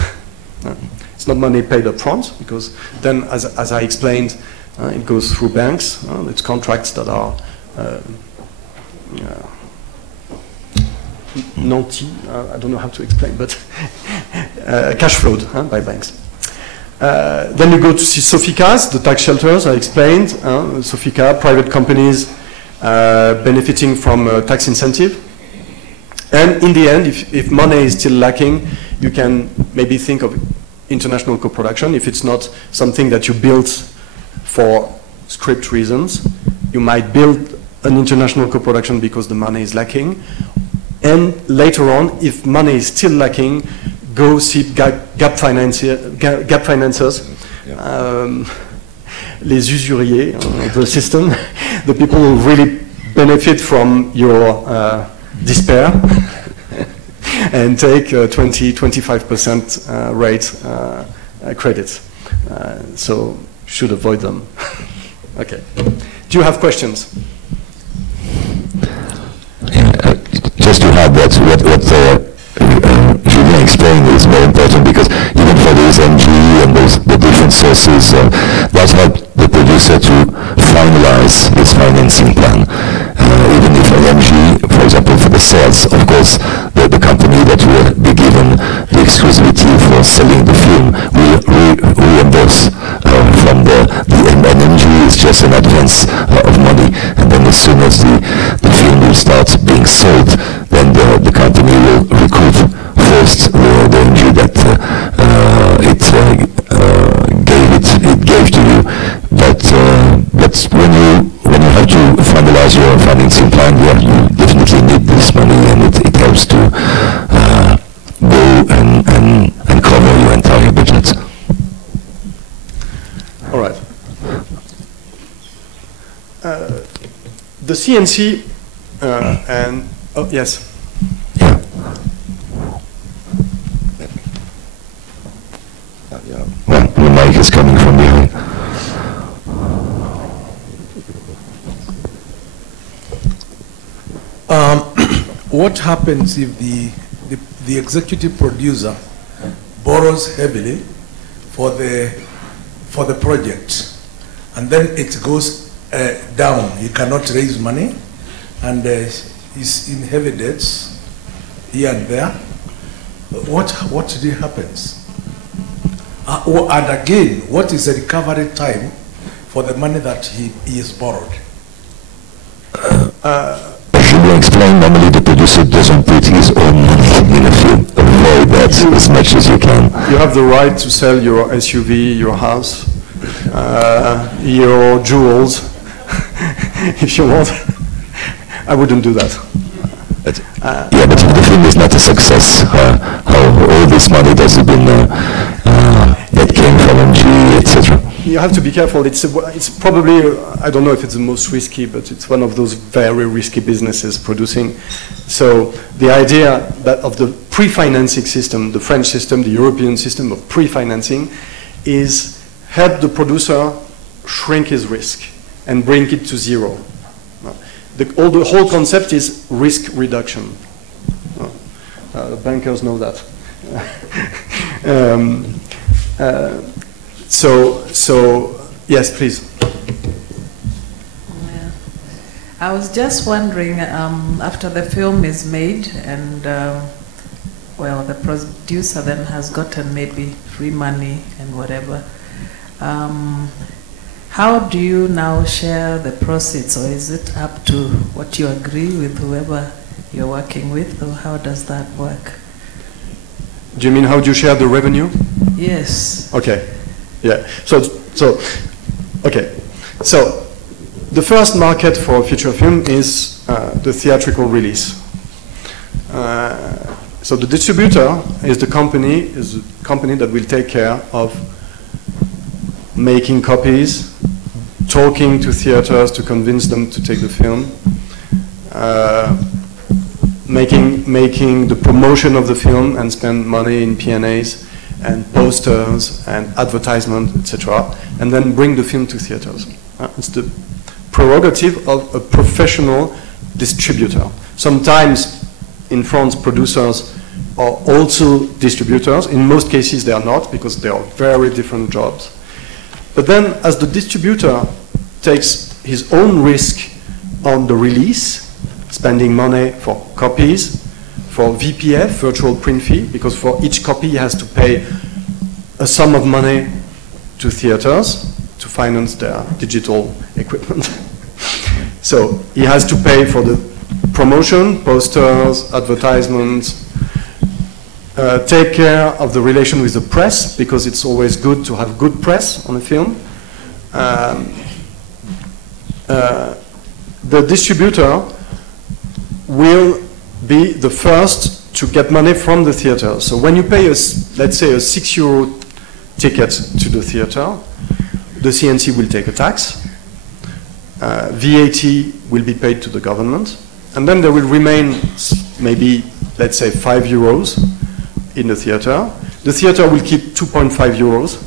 It's not money paid up front, because then, as I explained, it goes through banks. It's contracts that are nanti, I don't know how to explain, but cash flowed by banks. Then you go to see Soficas, the tax shelters I explained. Sofica, private companies benefiting from tax incentive. And in the end, if money is still lacking, you can maybe think of international co-production. If it's not something that you built for script reasons, you might build an international co-production because the money is lacking. And later on, if money is still lacking, go see gap financiers, les usuriers of the system, the people who really benefit from your despair, and take 20-25% rate credits. So should avoid them. Okay. Do you have questions? add that what Julien explained is very important, because even for those MG and the different sources, that helped the producer to finalize his financing plan. Even if MG, for example, for the sales, of course, the company that will be given the exclusivity for selling the film will reimburse from the MG is just an advance of money, and then as soon as the film will start being sold, then the company will recoup first the MG that it gave to you. But when you have to finalize your financing plan, you definitely need this money, and it helps to go and cover your entire budget. All right. The CNC and oh yes. Yeah. Well, the mic is coming from behind. What happens if the executive producer borrows heavily for the project, and then it goes down? He cannot raise money, and he's in heavy debts here and there. What really happens? And again, what is the recovery time for the money that he is borrowed? Should we explain? Normally the producer doesn't put his own money in a film. Avoid that as much as you can. You have the right to sell your SUV, your house, your jewels, if you want. I wouldn't do that. Yeah, but if the film is not a success, how all this money does it been that came from MG, etc.? You have to be careful. It's probably, I don't know if it's the most risky, but it's one of those very risky businesses producing. So the idea that of the pre-financing system, the French system, the European system of pre-financing, is help the producer shrink his risk and bring it to zero. The whole concept is risk reduction. The bankers know that. So yes, please. Yeah. I was just wondering, after the film is made and well, the producer then has gotten maybe free money and whatever, how do you now share the proceeds, or is it up to what you agree with whoever you're working with, or how does that work? Do you mean how do you share the revenue? Yes. Okay. Yeah. So okay. So the first market for a feature film is the theatrical release. So the distributor is the company that will take care of making copies, talking to theaters to convince them to take the film, making the promotion of the film and spend money in P&As and posters and advertisement, etc., and then bring the film to theaters. It's the prerogative of a professional distributor. Sometimes in France, producers are also distributors. In most cases, they are not, because they are very different jobs. But then, as the distributor takes his own risk on the release, spending money for copies, for VPF, virtual print fee, because for each copy he has to pay a sum of money to theaters to finance their digital equipment. So he has to pay for the promotion, posters, advertisements, take care of the relation with the press, because it's always good to have good press on a film. The distributor will be the first to get money from the theater. So when you pay, let's say, a €6 ticket to the theater, the CNC will take a tax. VAT will be paid to the government. And then there will remain maybe, let's say, €5 in the theater. The theater will keep €2.5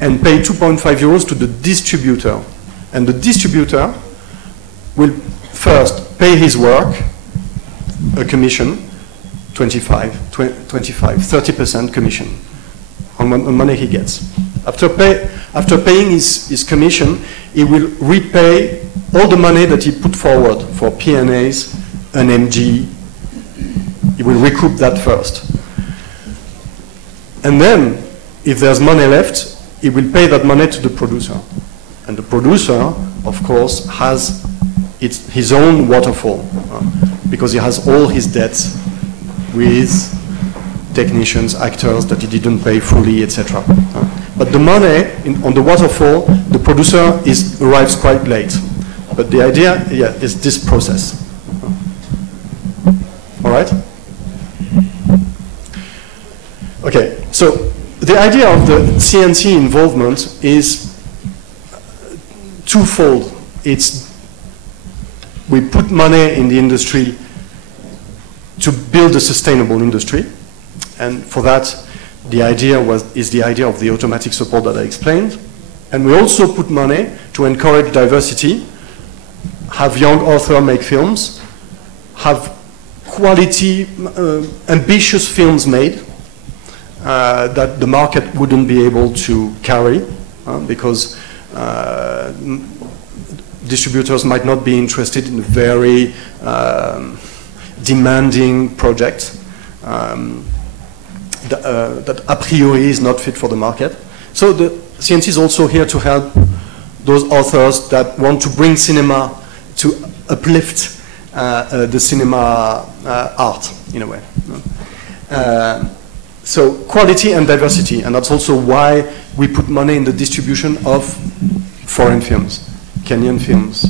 and pay €2.5 to the distributor. And the distributor will first pay his work, a commission, 30% commission on money he gets. After paying his commission, he will repay all the money that he put forward for P&As, an MG. He will recoup that first. And then, if there's money left, he will pay that money to the producer. And the producer, of course, has his own waterfall, because he has all his debts with technicians, actors that he didn't pay fully, etc. But the money on the waterfall, the producer arrives quite late. But the idea, is this process. All right? Okay, so the idea of the CNC involvement is twofold. We put money in the industry to build a sustainable industry, and for that, the idea is the idea of the automatic support that I explained. And we also put money to encourage diversity, have young authors make films, have quality, ambitious films made that the market wouldn't be able to carry because distributors might not be interested in a very demanding project that a priori is not fit for the market. So the CNC is also here to help those authors that want to bring cinema to uplift the cinema art in a way. So quality and diversity, and that's also why we put money in the distribution of foreign films, Kenyan films,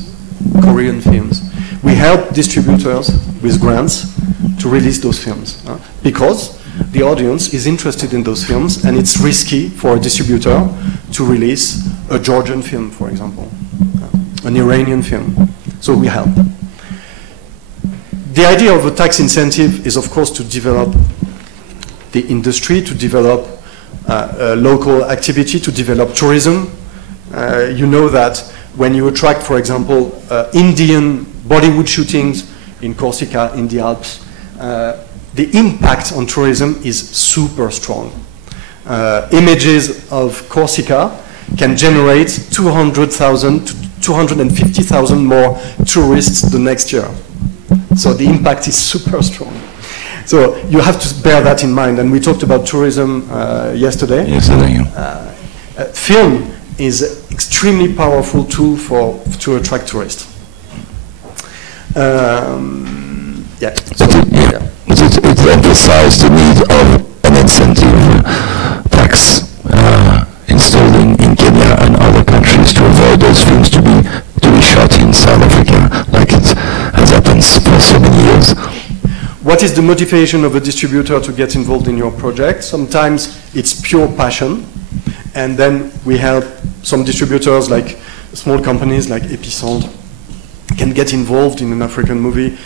Korean films. We help distributors with grants to release those films because the audience is interested in those films, and it's risky for a distributor to release a Georgian film, for example, an Iranian film. So we help. The idea of a tax incentive is, of course, to develop the industry, to develop local activity, to develop tourism. You know that when you attract, for example, Indian Bollywood shootings in Corsica, in the Alps, the impact on tourism is super strong. Images of Corsica can generate 200,000 to 250,000 more tourists the next year. So the impact is super strong. So you have to bear that in mind. And we talked about tourism yesterday. Film is an extremely powerful tool to attract tourists. It emphasized the need of an incentive tax installed in Kenya and other countries to avoid those films to be shot in South Africa, like it has happened for so many years. What is the motivation of a distributor to get involved in your project? Sometimes it's pure passion, and then we help some distributors, like small companies like Epicentre, can get involved in an African movie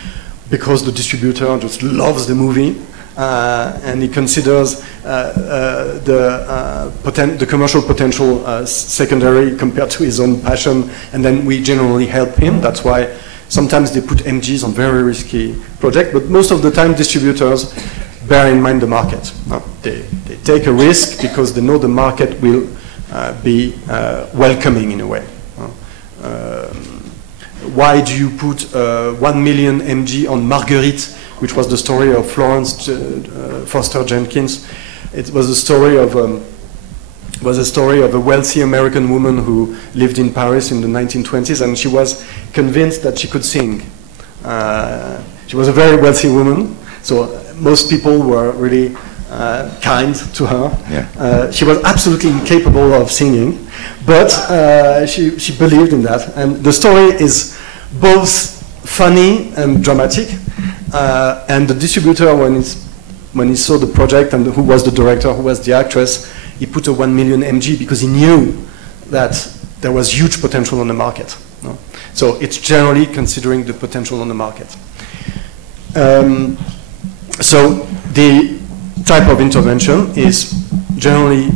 because the distributor just loves the movie and he considers the commercial potential secondary compared to his own passion, and then we generally help him. That's why sometimes they put MGs on very risky projects, but most of the time distributors bear in mind the market. They take a risk because they know the market will be welcoming in a way. Why do you put 1 million MG on Marguerite, which was the story of Florence Foster Jenkins? It was a story of a wealthy American woman who lived in Paris in the 1920s, and she was convinced that she could sing. She was a very wealthy woman, so most people were really kind to her. Yeah. She was absolutely incapable of singing, but she believed in that. And the story is both funny and dramatic. And the distributor, when he saw the project and who was the director, who was the actress, he put a 1 million MG because he knew that there was huge potential on the market. No? So it's generally considering the potential on the market. So the type of intervention is generally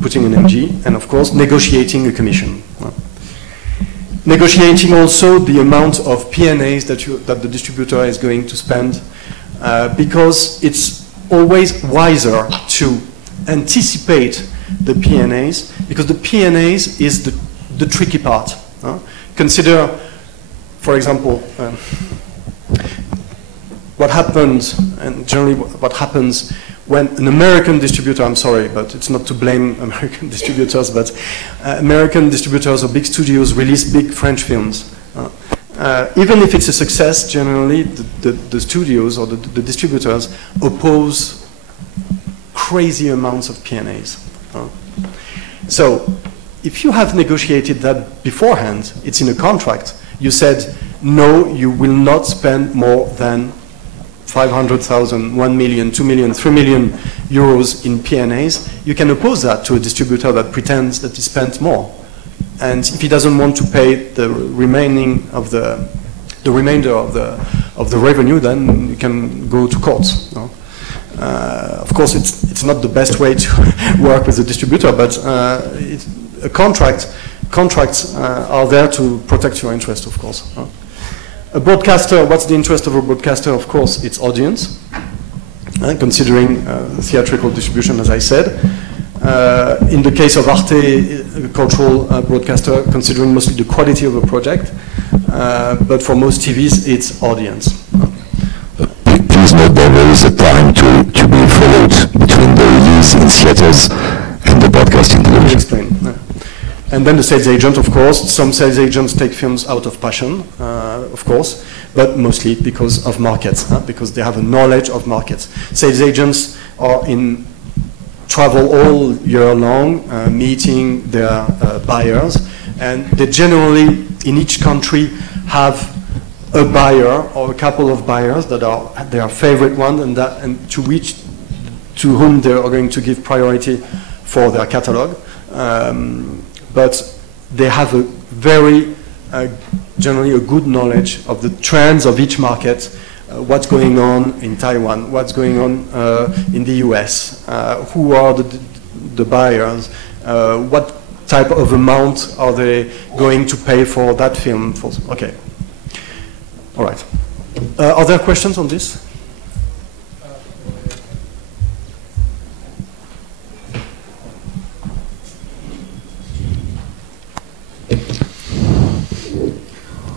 putting an MG and, of course, negotiating a commission. Negotiating also the amount of P&As that the distributor is going to spend because it's always wiser to anticipate the P&As, because the P&As is the tricky part. Consider, for example, what happens, and generally what happens when an American distributor, I'm sorry, but it's not to blame American distributors, but American distributors or big studios release big French films. Even if it's a success, generally the studios or the distributors oppose crazy amounts of P&As. So if you have negotiated that beforehand, it's in a contract, you said, no, you will not spend more than 500,000, 1 million, 2 million, 3 million euros in P&As, you can oppose that to a distributor that pretends that he spent more. And if he doesn't want to pay the remainder of the revenue, then you can go to court. No? Of course, it's not the best way to work with the distributor, but contracts are there to protect your interest, of course. A broadcaster, what's the interest of a broadcaster? Of course, it's audience, considering theatrical distribution, as I said. In the case of Arte, a cultural broadcaster, considering mostly the quality of a project, but for most TVs, it's audience. Please note that there is a time to be followed between the release in theaters and the broadcasting television. Explain. And then the sales agent, of course. Some sales agents take films out of passion, of course, but mostly because of markets, because they have a knowledge of markets. Sales agents are travel all year long, meeting their buyers, and they generally, in each country, have a buyer or a couple of buyers that are their favorite one, and to whom they are going to give priority for their catalog. But they have a very, generally a good knowledge of the trends of each market, what's going on in Taiwan, what's going on in the US, who are the buyers, what type of amount are they going to pay for that film. Okay. All right. Are there questions on this?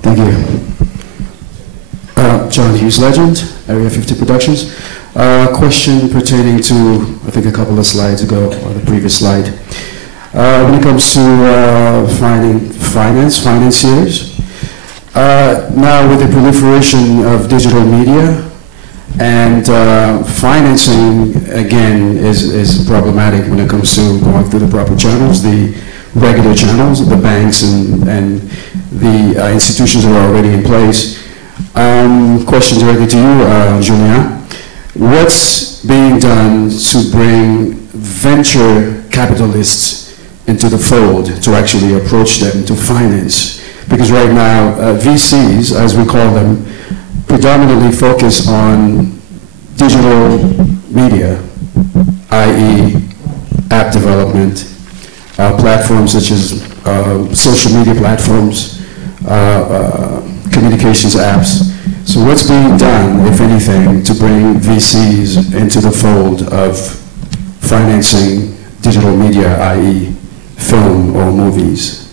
Thank you. John Hughes Legend, Area 50 Productions. Question pertaining to, I think, a couple of slides ago, or the previous slide. When it comes to financiers, now with the proliferation of digital media, and financing, again, is problematic when it comes to going through the proper channels, the regular channels, the banks and the institutions that are already in place. Question directly to you, Julien. What's being done to bring venture capitalists into the fold, to actually approach them to finance? Because right now, VCs, as we call them, predominantly focus on digital media, i.e. app development, platforms such as social media platforms, communications apps. So what's being done, if anything, to bring VCs into the fold of financing digital media, i.e. film or movies?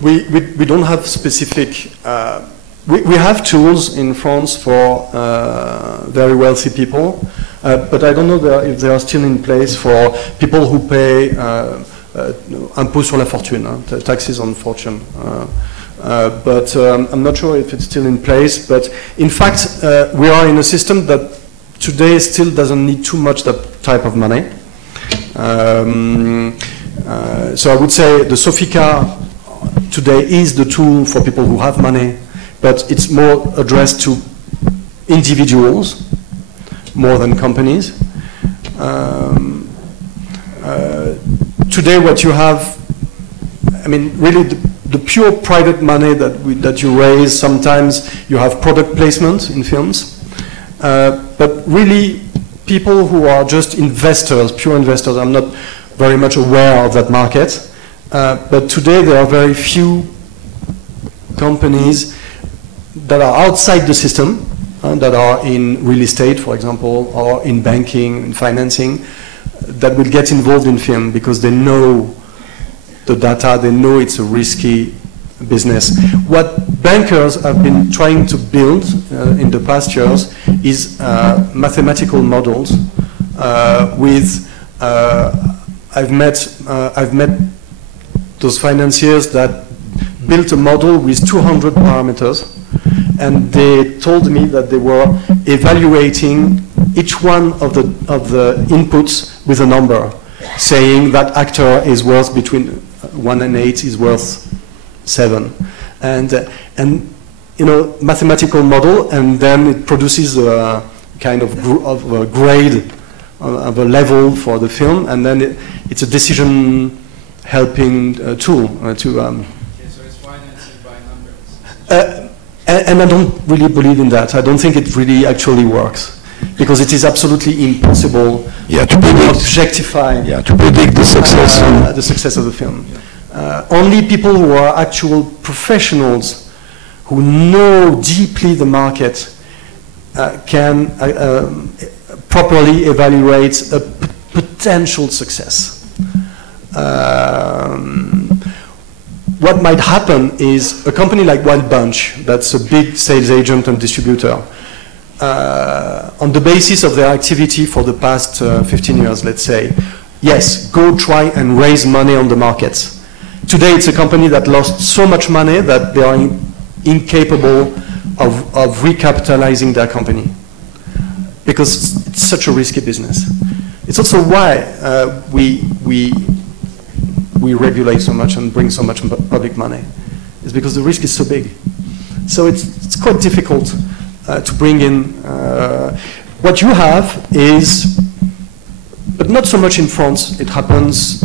We don't have specific, we have tools in France for very wealthy people, but I don't know if they are still in place for people who pay impôt sur la fortune, taxes on fortune. But I'm not sure if it's still in place, but in fact we are in a system that today still doesn't need too much that type of money. So I would say the Sofica today is the tool for people who have money, but it's more addressed to individuals more than companies. Today what you have, I mean, really the pure private money that you raise, sometimes you have product placement in films, but really people who are just investors, pure investors, I'm not very much aware of that market, but today there are very few companies that are outside the system, that are in real estate, for example, or in banking, in financing, that will get involved in film because they know the data, they know it's a risky business. What bankers have been trying to build in the past years is mathematical models with, I've met those financiers that built a model with 200 parameters, and they told me that they were evaluating each one of the inputs with a number, saying that actor is worth between 1 and 8 is worth 7, and you know, mathematical model, and then it produces a kind of a grade of a level for the film, and then it's a decision helping tool to. Okay, so it's financing by numbers. And I don't really believe in that. I don't think it really actually works, because it is absolutely impossible to objectify to predict the success of the film. Only people who are actual professionals who know deeply the market can properly evaluate a potential success. What might happen is a company like Wild Bunch, that's a big sales agent and distributor, on the basis of their activity for the past 15 years, let's say, yes, go try and raise money on the markets. Today it's a company that lost so much money that they are incapable of recapitalizing their company, because it's such a risky business. It's also why we regulate so much and bring so much public money. It's because the risk is so big. So it's quite difficult to bring in. What you have is, but not so much in France. It happens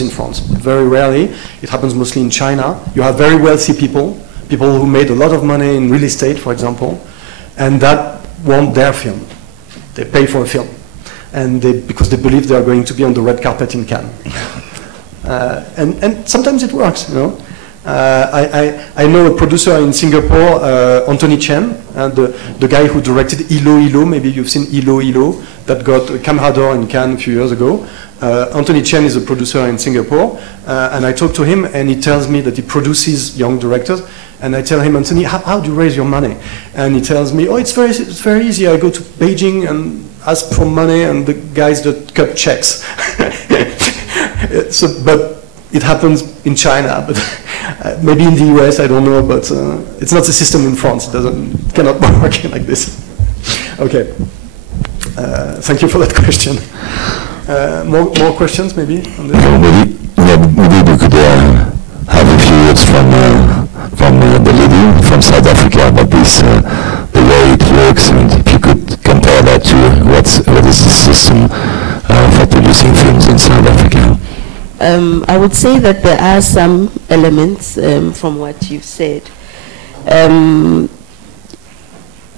in France, but very rarely. It happens mostly in China. You have very wealthy people who made a lot of money in real estate, for example, and that want their film. They pay for a film, and because they believe they are going to be on the red carpet in Cannes. And sometimes it works, you know. I know a producer in Singapore, Anthony Chen, the guy who directed Ilo Ilo. Maybe you've seen Ilo Ilo, that got a Camera d'Or in Cannes a few years ago. Anthony Chen is a producer in Singapore, and I talk to him, and he tells me that he produces young directors. And I tell him, Anthony, how do you raise your money? And he tells me, oh, it's very easy. I go to Beijing and ask for money, and the guys that cut checks. But it happens in China, but maybe in the US, I don't know, but it's not the system in France. It cannot work like this. Okay. Thank you for that question. More questions, maybe? On this? Maybe we could have a few words from the lady from South Africa about this, the way it works, and if you could compare that to what is the system for producing films in South Africa. I would say that there are some elements from what you've said,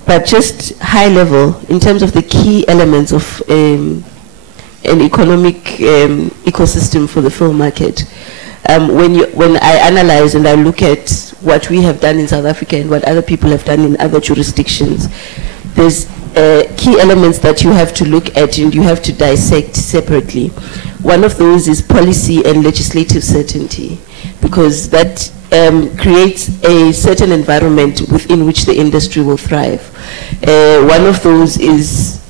but just high level in terms of the key elements of an economic ecosystem for the film market. When I analyze and I look at what we have done in South Africa and what other people have done in other jurisdictions, there's key elements that you have to look at and you have to dissect separately. One of those is policy and legislative certainty, because that creates a certain environment within which the industry will thrive. One of those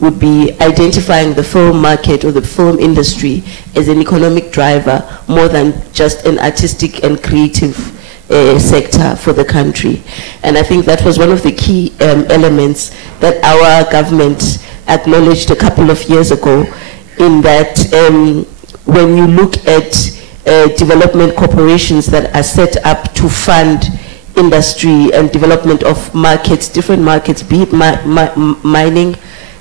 would be identifying the film market or the film industry as an economic driver more than just an artistic and creative sector for the country. And I think that was one of the key elements that our government acknowledged a couple of years ago, in that when you look at development corporations that are set up to fund industry and development of markets, different markets, be it mining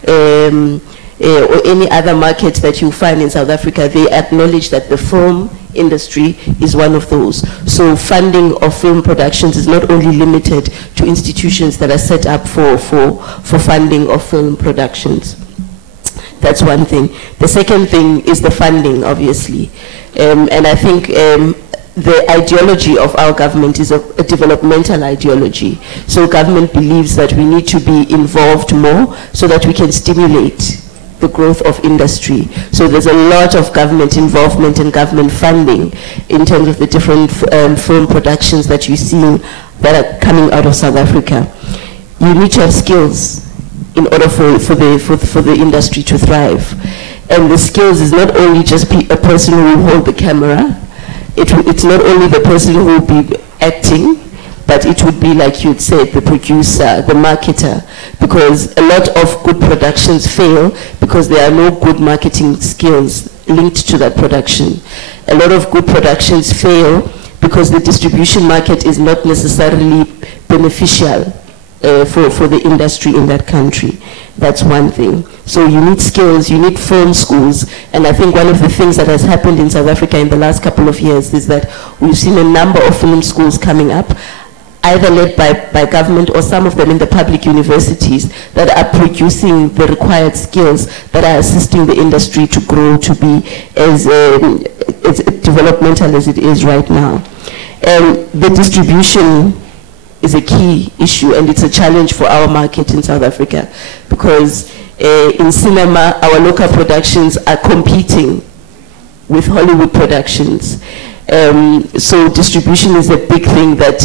or any other markets that you find in South Africa, they acknowledge that the film industry is one of those. So funding of film productions is not only limited to institutions that are set up for funding of film productions. That's one thing. The second thing is the funding, obviously. And I think the ideology of our government is a developmental ideology. So government believes that we need to be involved more so that we can stimulate the growth of industry. So there's a lot of government involvement and government funding in terms of the different film productions that you see that are coming out of South Africa. You need to have skills in order for the industry to thrive. And the skills is not only just a person who will hold the camera, it's not only the person who will be acting, but it would be, like you'd said, the producer, the marketer, because a lot of good productions fail because there are no good marketing skills linked to that production. A lot of good productions fail because the distribution market is not necessarily beneficial for the industry in that country. That's one thing. So you need skills, you need film schools, and I think one of the things that has happened in South Africa in the last couple of years is that we've seen a number of film schools coming up, either led by government or some of them in the public universities that are producing the required skills that are assisting the industry to grow to be as developmental as it is right now. The distribution is a key issue, and it's a challenge for our market in South Africa because in cinema, our local productions are competing with Hollywood productions. So distribution is a big thing that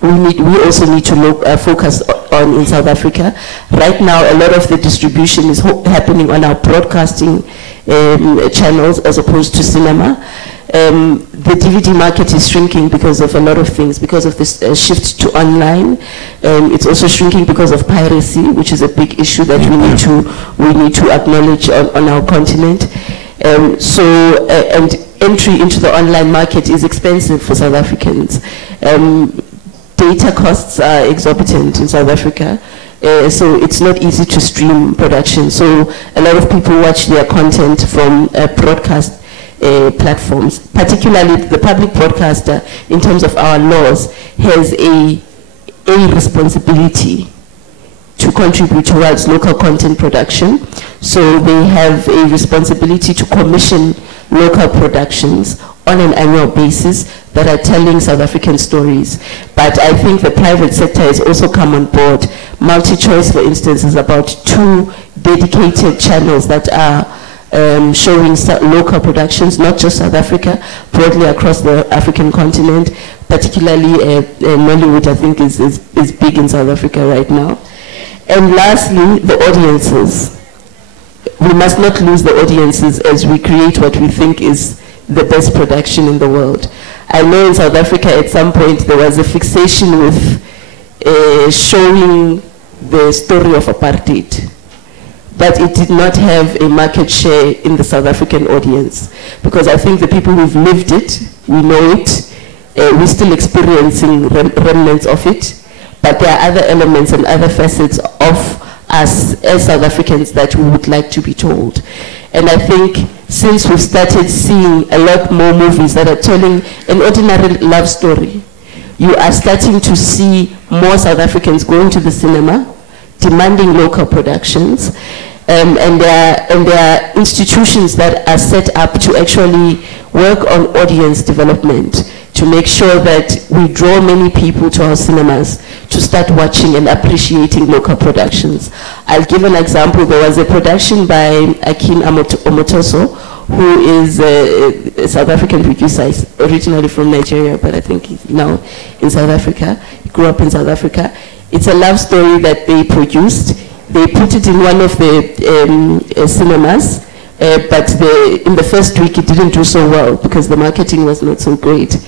we also need to focus on in South Africa. Right now, a lot of the distribution is happening on our broadcasting channels as opposed to cinema. The DVD market is shrinking because of a lot of things, because of this shift to online. It's also shrinking because of piracy, which is a big issue that we need to acknowledge on our continent. And entry into the online market is expensive for South Africans. Data costs are exorbitant in South Africa. So it's not easy to stream production. So a lot of people watch their content from broadcast platforms, particularly the public broadcaster, in terms of our laws, has a responsibility to contribute towards local content production. So they have a responsibility to commission local productions on an annual basis that are telling South African stories. But I think the private sector has also come on board. MultiChoice, for instance, is about 2 dedicated channels that are showing local productions, not just South Africa, broadly across the African continent, particularly Nollywood, I think, is big in South Africa right now. And lastly, the audiences. We must not lose the audiences as we create what we think is the best production in the world. I know in South Africa at some point there was a fixation with showing the story of apartheid, but it did not have a market share in the South African audience, because I think the people who've lived it, we know it, we're still experiencing remnants of it, but there are other elements and other facets of us as South Africans that we would like to be told. And I think since we've started seeing a lot more movies that are telling an ordinary love story, you are starting to see more South Africans going to the cinema, demanding local productions, and there are institutions that are set up to actually work on audience development, to make sure that we draw many people to our cinemas to start watching and appreciating local productions. I'll give an example. There was a production by Akin Omotoso, who is a South African producer. He's originally from Nigeria, but I think he's now in South Africa. He grew up in South Africa. It's a love story that they produced. They put it in one of the cinemas, but in the first week it didn't do so well because the marketing was not so great.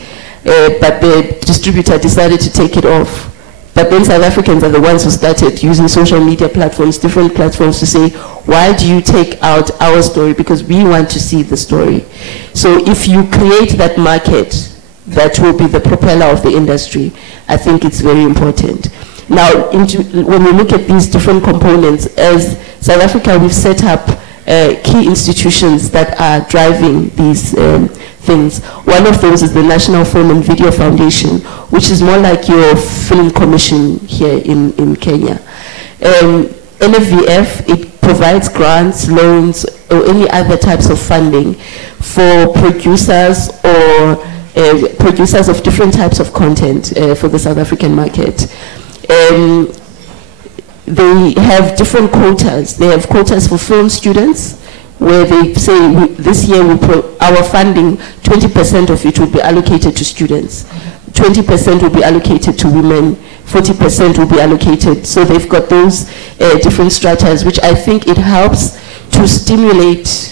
But the distributor decided to take it off. But then South Africans are the ones who started using social media platforms, different platforms, to say, why do you take out our story? Because we want to see the story. So if you create that market, that will be the propeller of the industry. I think it's very important. Now, when we look at these different components, as South Africa, we've set up key institutions that are driving these things. One of those is the National Film and Video Foundation, which is more like your film commission here in Kenya. NFVF, it provides grants, loans, or any other types of funding for producers or producers of different types of content for the South African market. They have different quotas. They have quotas for film students, where they say this year our funding, 20% of it will be allocated to students, 20% will be allocated to women, 40% will be allocated. So they've got those different stratas, which I think it helps to stimulate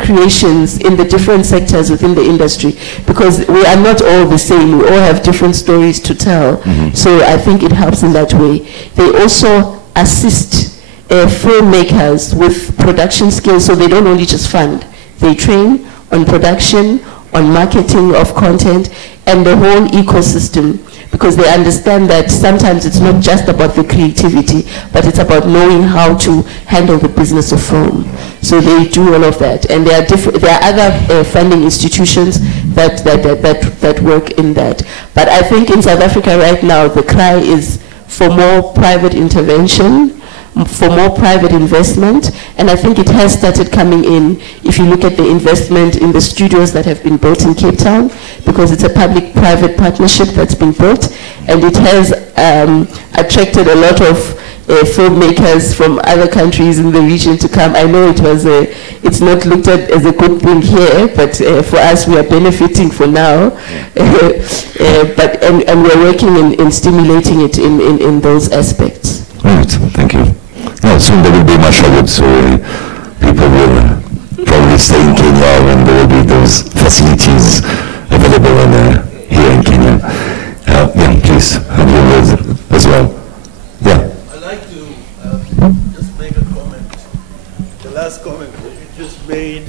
creations in the different sectors within the industry, because we are not all the same. We all have different stories to tell. So I think it helps in that way. They also assist filmmakers with production skills, so they don't only just fund. They train on production, on marketing of content, and the whole ecosystem, because they understand that sometimes it's not just about the creativity, but it's about knowing how to handle the business of film. So they do all of that, and there are other funding institutions that work in that. But I think in South Africa right now, the cry is for more private intervention, for more private investment, and I think it has started coming in. If you look at the investment in the studios that have been built in Cape Town, because it's a public-private partnership that's been built, and it has attracted a lot of filmmakers from other countries in the region to come. I know it's not looked at as a good thing here, but for us, we are benefiting for now. And we're working in stimulating it in those aspects. Right, thank you. No, soon there will be Mashawood, so people will probably stay in Kenya when there will be those facilities available here in Kenya. Yeah, please, have your words as well. Yeah. I'd like to just make a comment. The last comment that you just made,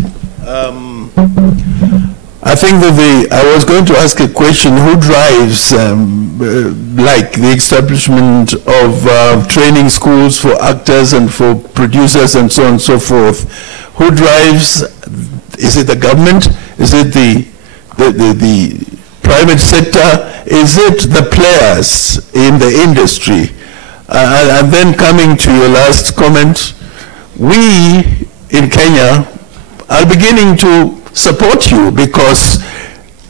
I think that I was going to ask a question: who drives, like the establishment of training schools for actors and for producers and so on and so forth? Who drives? Is it the government? Is it the private sector? Is it the players in the industry? And then coming to your last comment, we in Kenya are beginning to support you, because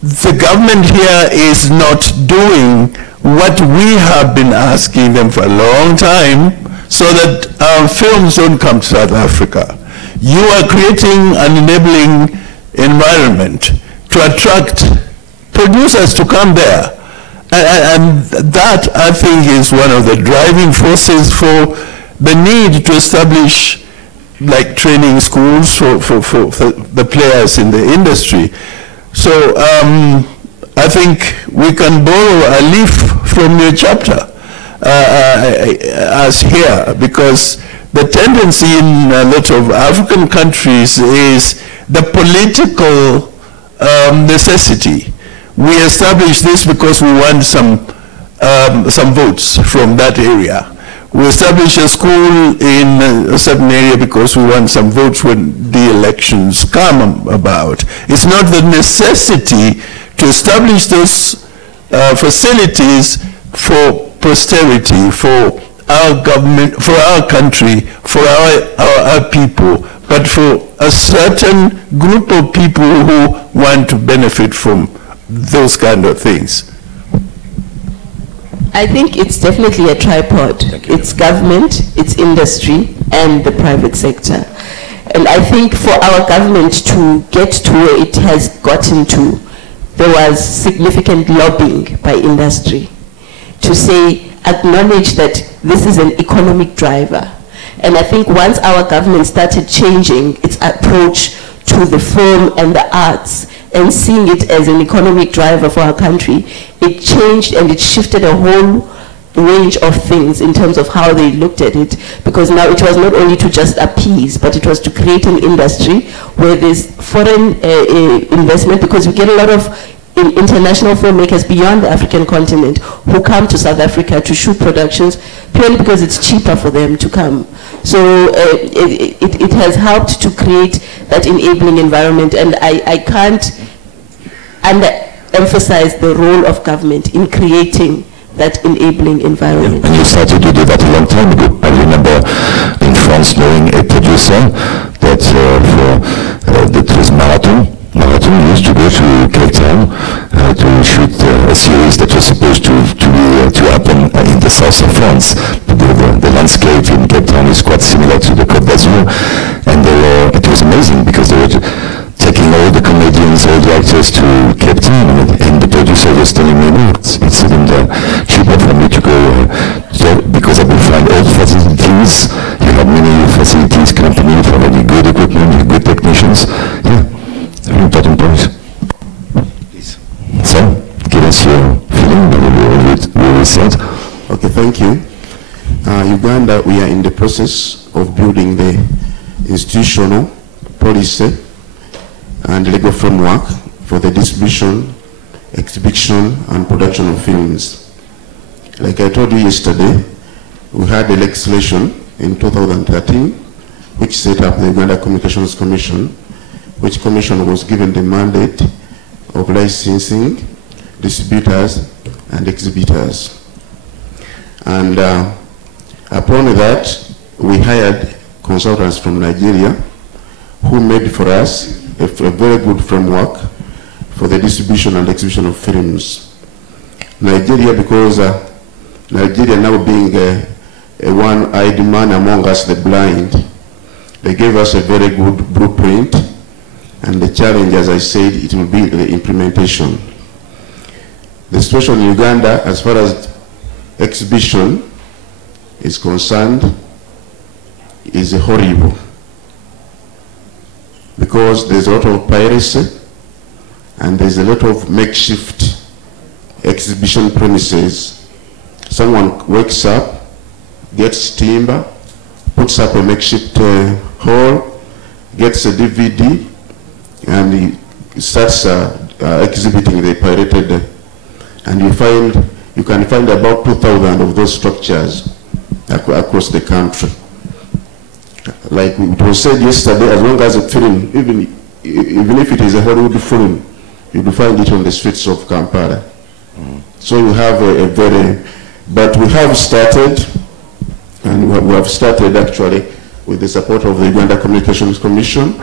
the government here is not doing what we have been asking them for a long time, so that our films don't come to South Africa. You are creating an enabling environment to attract producers to come there. And that, I think, is one of the driving forces for the need to establish like training schools for the players in the industry. So I think we can borrow a leaf from your chapter as here, because the tendency in a lot of African countries is the political necessity. We establish this because we want some votes from that area. We establish a school in a certain area because we want some votes when the elections come about. It's not the necessity to establish those facilities for posterity, for our government, for our country, for our people, but for a certain group of people who want to benefit from those kind of things. I think it's definitely a tripod. It's government, it's industry, and the private sector. And I think for our government to get to where it has gotten to, there was significant lobbying by industry to say, acknowledge that this is an economic driver. And I think once our government started changing its approach to the film and the arts and seeing it as an economic driver for our country, it changed and it shifted a whole range of things in terms of how they looked at it, because now it was not only to just appease, but it was to create an industry where there's foreign investment, because we get a lot of international filmmakers beyond the African continent who come to South Africa to shoot productions purely because it's cheaper for them to come. So it has helped to create that enabling environment, and I can't underemphasize the role of government in creating that enabling environment. Yeah, and you started to do that a long time ago. I remember in France knowing a producer that for the Toulouse Marathon opportunities to go to Cape Town to shoot a series that was supposed to happen in the south of France. The landscape in Cape Town is quite similar to the Côte d'Azur, and it was amazing because they were taking all the comedians, all the actors to Cape Town, and the producer was telling me, no, it's even cheaper for me to go because I will find all facilities. You have many facilities, company for any good equipment, good technicians. Yeah, very important point. So, give us your feeling what we said. Okay, thank you. Uganda, we are in the process of building the institutional policy and legal framework for the distribution, exhibition, and production of films. Like I told you yesterday, we had a legislation in 2013 which set up the Uganda Communications Commission, which commission was given the mandate of licensing distributors and exhibitors. And upon that, we hired consultants from Nigeria who made for us a very good framework for the distribution and exhibition of films. Nigeria, because Nigeria now being a one-eyed man among us, the blind, they gave us a very good blueprint, and the challenge, as I said, it will be the implementation. The situation in Uganda, as far as exhibition is concerned, is horrible, because there's a lot of piracy and there's a lot of makeshift exhibition premises. Someone wakes up, gets timber, puts up a makeshift hall, gets a DVD, and he starts exhibiting the pirated, and you can find about 2,000 of those structures across the country. Like it was said yesterday, as long as a film, even if it is a Hollywood film, you will find it on the streets of Kampala. So you have but we have started, and we have started actually with the support of the Uganda Communications Commission.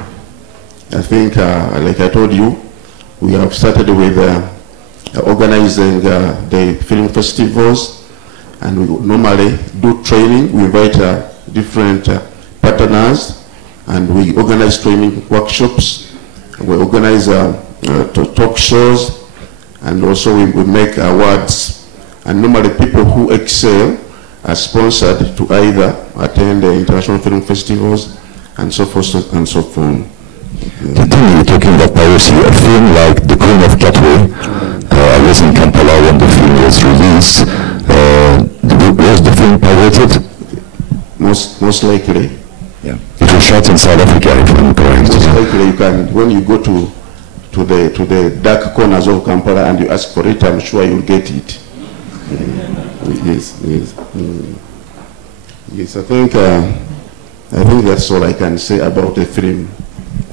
I think, like I told you, we have started with organizing the film festivals, and we normally do training. We invite different partners, and we organize training workshops. We organize talk shows, and also we make awards. And normally people who excel are sponsored to either attend the international film festivals and so forth and so forth. Continue talking about piracy. A film like The Queen of Catway, I was in Kampala when the film was released. Was the film pirated? Most likely. Yeah. It was shot in South Africa, if I'm correct. Most likely you can, when you go to the dark corners of Kampala and you ask for it, I'm sure you'll get it. Yes. Yes, I think that's all I can say about the film.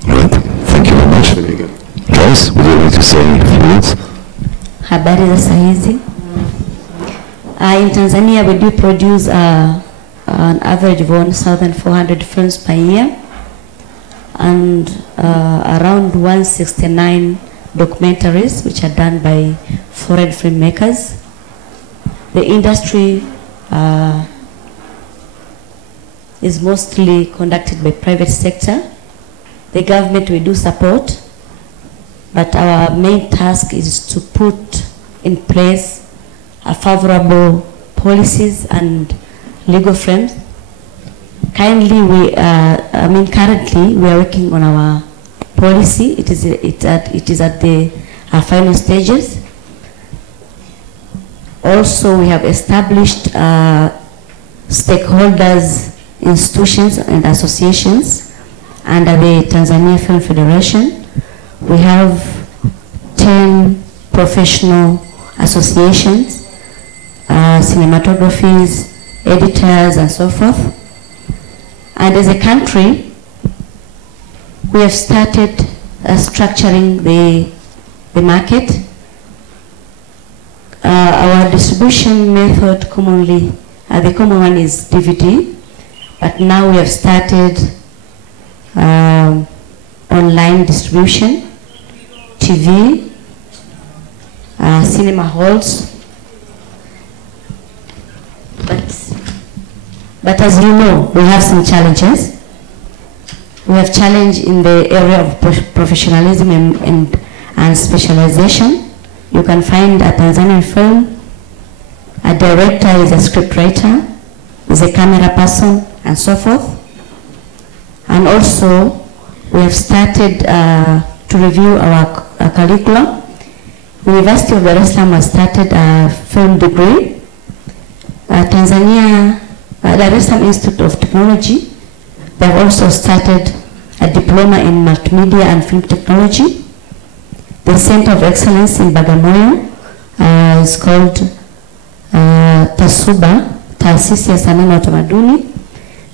All right, thank you very much. Joyce, would you like to say a few words? Habari za saizi. In Tanzania, we do produce an average of 1,400 films per year, and around 169 documentaries which are done by foreign filmmakers. The industry is mostly conducted by private sector. The government we do support, but our main task is to put in place a favorable policies and legal frames. Currently we are working on our policy. It is at the final stages. Also, we have established stakeholders, institutions and associations under the Tanzania Film Federation. We have 10 professional associations, cinematographies, editors and so forth. And as a country, we have started structuring the market. Our distribution method commonly, the common one is DVD, but now we have started online distribution. TV, cinema halls. But as you know, we have some challenges. We have challenge in the area of professionalism and specialization. You can find a Tanzanian film, a director is a script writer, is a camera person, and so forth. And also, we have started to review our curriculum. University of Dar es Salaam has started a film degree. Tanzania, Dar es Salaam Institute of Technology, they have also started a diploma in multimedia and film technology. The Center of Excellence in Bagamoyo is called TASUBA, Taasisi ya Sanaa na Utamaduni.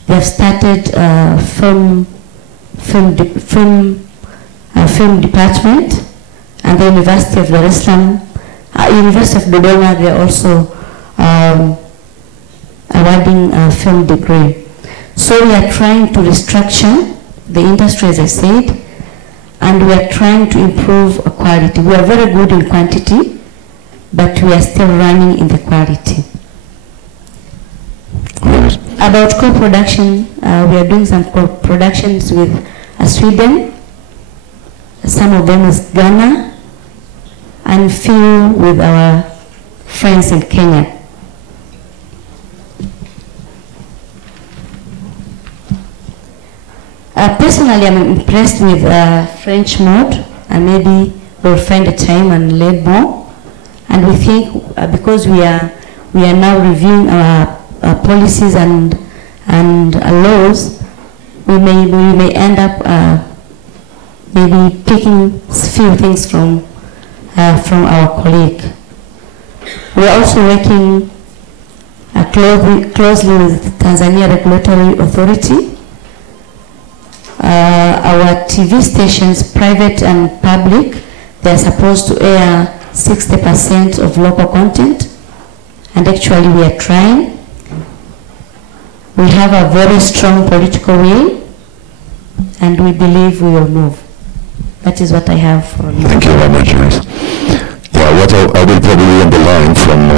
They have started film department, and the University of Dar es Salaam, University of Dodoma, they are also awarding a film degree. So we are trying to restructure the industry, as I said, and we are trying to improve quality. We are very good in quantity, but we are still running in the quality. About co-production, we are doing some co-productions with Sweden, some of them is Ghana, and few with our friends in Kenya. Personally, I'm impressed with French mode, and maybe we'll find a time and learn more. And we think because we are now reviewing our policies and laws, we may end up maybe picking few things from our colleague. We are also working closely with Tanzania Regulatory Authority. Our TV stations, private and public, they are supposed to air 60% of local content, and actually we are trying. We have a very strong political will, and we believe we will move. That is what I have for you. Thank you very much, Joyce. Yeah, what I will probably underline from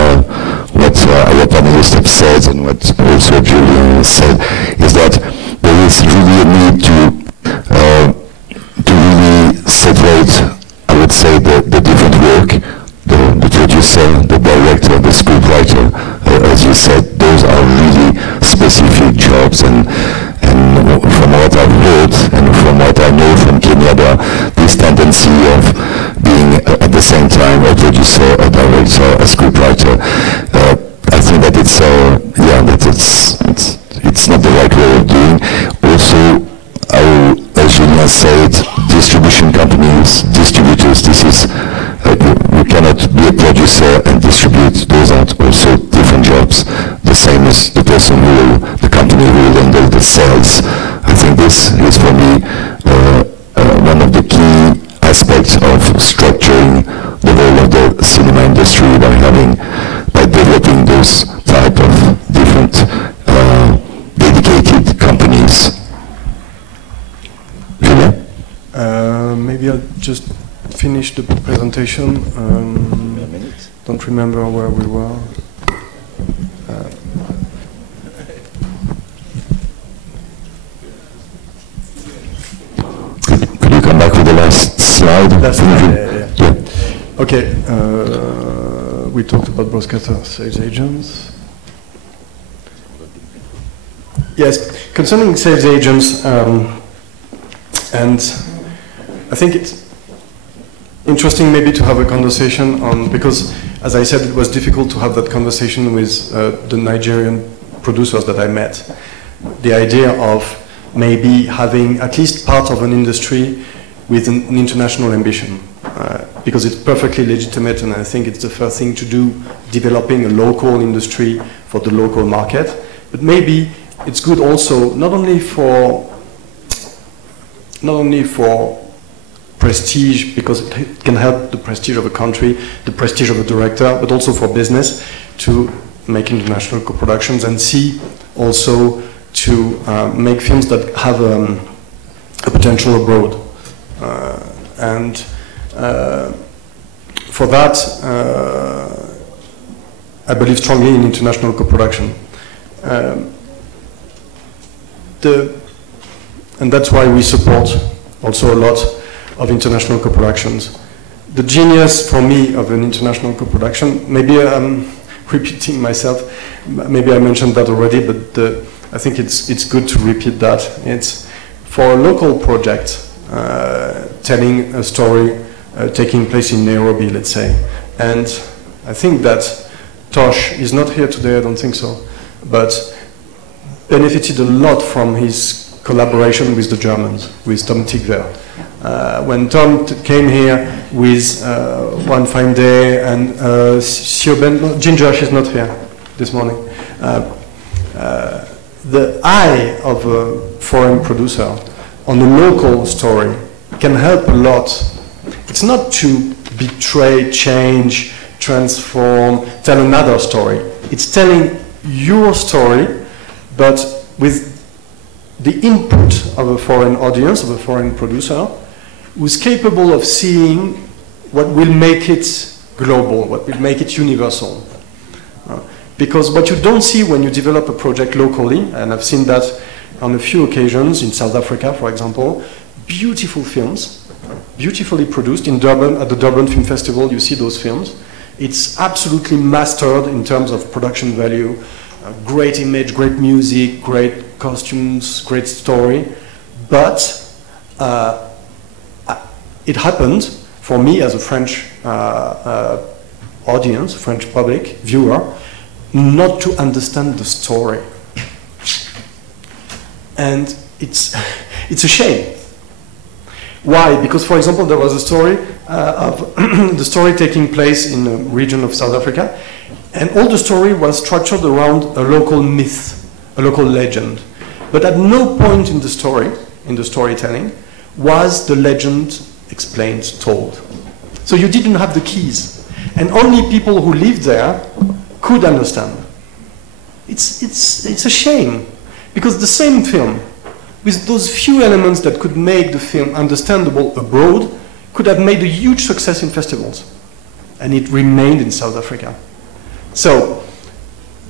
what our panelists have said and what also Julian said is that there is really a need to really separate, I would say, the different work, the producer, the director, the scriptwriter. As you said, those are really specific jobs, and from what I've heard and from what I know from Kenya, this tendency of being at the same time a producer, a director, a scriptwriter, I think that it's not the right way of doing. Also, as Julien said, distribution companies, distributors, this is, we cannot be a producer and distribute. Those are also different jobs, the same as the person the company who will handle the sales. I think this is for me one of the key aspects of structuring the role of the cinema industry by developing those type of different dedicated companies. Julien? Maybe I'll just finish the presentation. Don't remember where we were. Could you come back with the last slide? Yeah. Okay. We talked about broadcaster sales agents. Yes, concerning sales agents, and I think it's interesting maybe to have a conversation on, because as I said, it was difficult to have that conversation with the Nigerian producers that I met. The idea of maybe having at least part of an industry with an international ambition, because it's perfectly legitimate, and I think it's the first thing to do, developing a local industry for the local market. But maybe it's good also not only for prestige, because it can help the prestige of a country, the prestige of a director, but also for business to make international co-productions and see also to make films that have a potential abroad. And For that, I believe strongly in international co-production. And that's why we support also a lot of international co-productions. The genius for me of an international co-production, maybe I'm repeating myself, maybe I mentioned that already, but I think it's good to repeat that. It's for a local project, telling a story taking place in Nairobi, let's say. And I think that Tosh is not here today, I don't think so, but benefited a lot from his collaboration with the Germans, with Tom Tigver. When Tom came here with One Fine Day and Ginger, she's not here this morning. The eye of a foreign producer on a local story can help a lot. It's not to betray, change, transform, tell another story. It's telling your story, but with the input of a foreign audience, of a foreign producer, who's capable of seeing what will make it global, what will make it universal. Because what you don't see when you develop a project locally, and I've seen that on a few occasions in South Africa, for example, beautiful films, beautifully produced in Durban, at the Durban Film Festival, you see those films. It's absolutely mastered in terms of production value, great image, great music, great costumes, great story, but it happened for me as a French audience, French public, viewer, not to understand the story. And it's a shame. Why? Because, for example, there was a story of the story taking place in a region of South Africa, and all the story was structured around a local myth, a local legend. But at no point in the story, in the storytelling, was the legend explained, told. So you didn't have the keys. And only people who lived there could understand. It's a shame. Because the same film, with those few elements that could make the film understandable abroad, could have made a huge success in festivals. And it remained in South Africa. So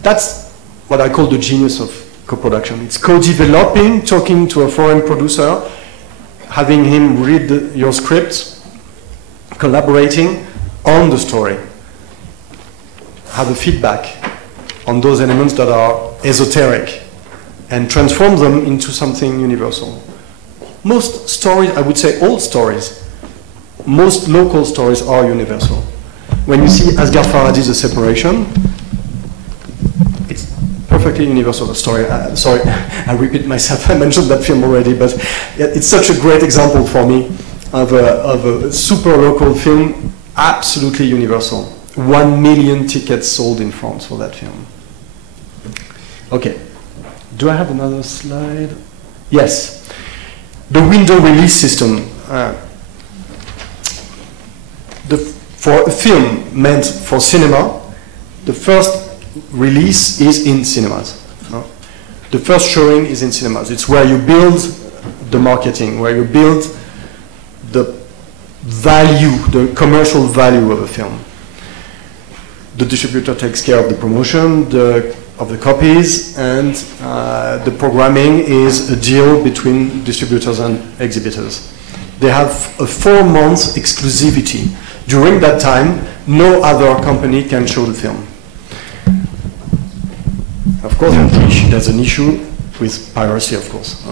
that's what I call the genius of co-production. It's co-developing, talking to a foreign producer, having him read your script, collaborating on the story. Have a feedback on those elements that are esoteric and transform them into something universal. Most stories, I would say all stories, most local stories are universal. When you see Asghar Farhadi's The Separation, it's perfectly universal story. Sorry, I repeat myself, I mentioned that film already, but it's such a great example for me of a super local film, absolutely universal. 1 million tickets sold in France for that film. Okay, do I have another slide? Yes, the window release system. For a film meant for cinema, the first release is in cinemas. The first showing is in cinemas. It's where you build the marketing, where you build the value, the commercial value of a film. The distributor takes care of the promotion, of the copies, and the programming is a deal between distributors and exhibitors. They have a 4-month exclusivity. During that time, no other company can show the film. Of course, there's an issue with piracy, of course.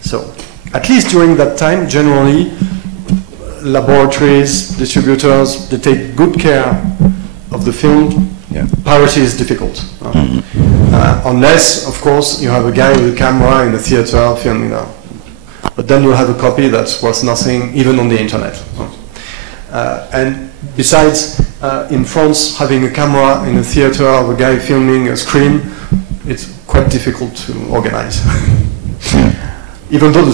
So, at least during that time, generally, laboratories, distributors, they take good care of the film. Piracy is difficult. Unless, of course, you have a guy with a camera in a theater filming that. But then you have a copy that's worth nothing, even on the internet. And besides, in France, having a camera in a theater of a guy filming a screen, it's quite difficult to organize. Even though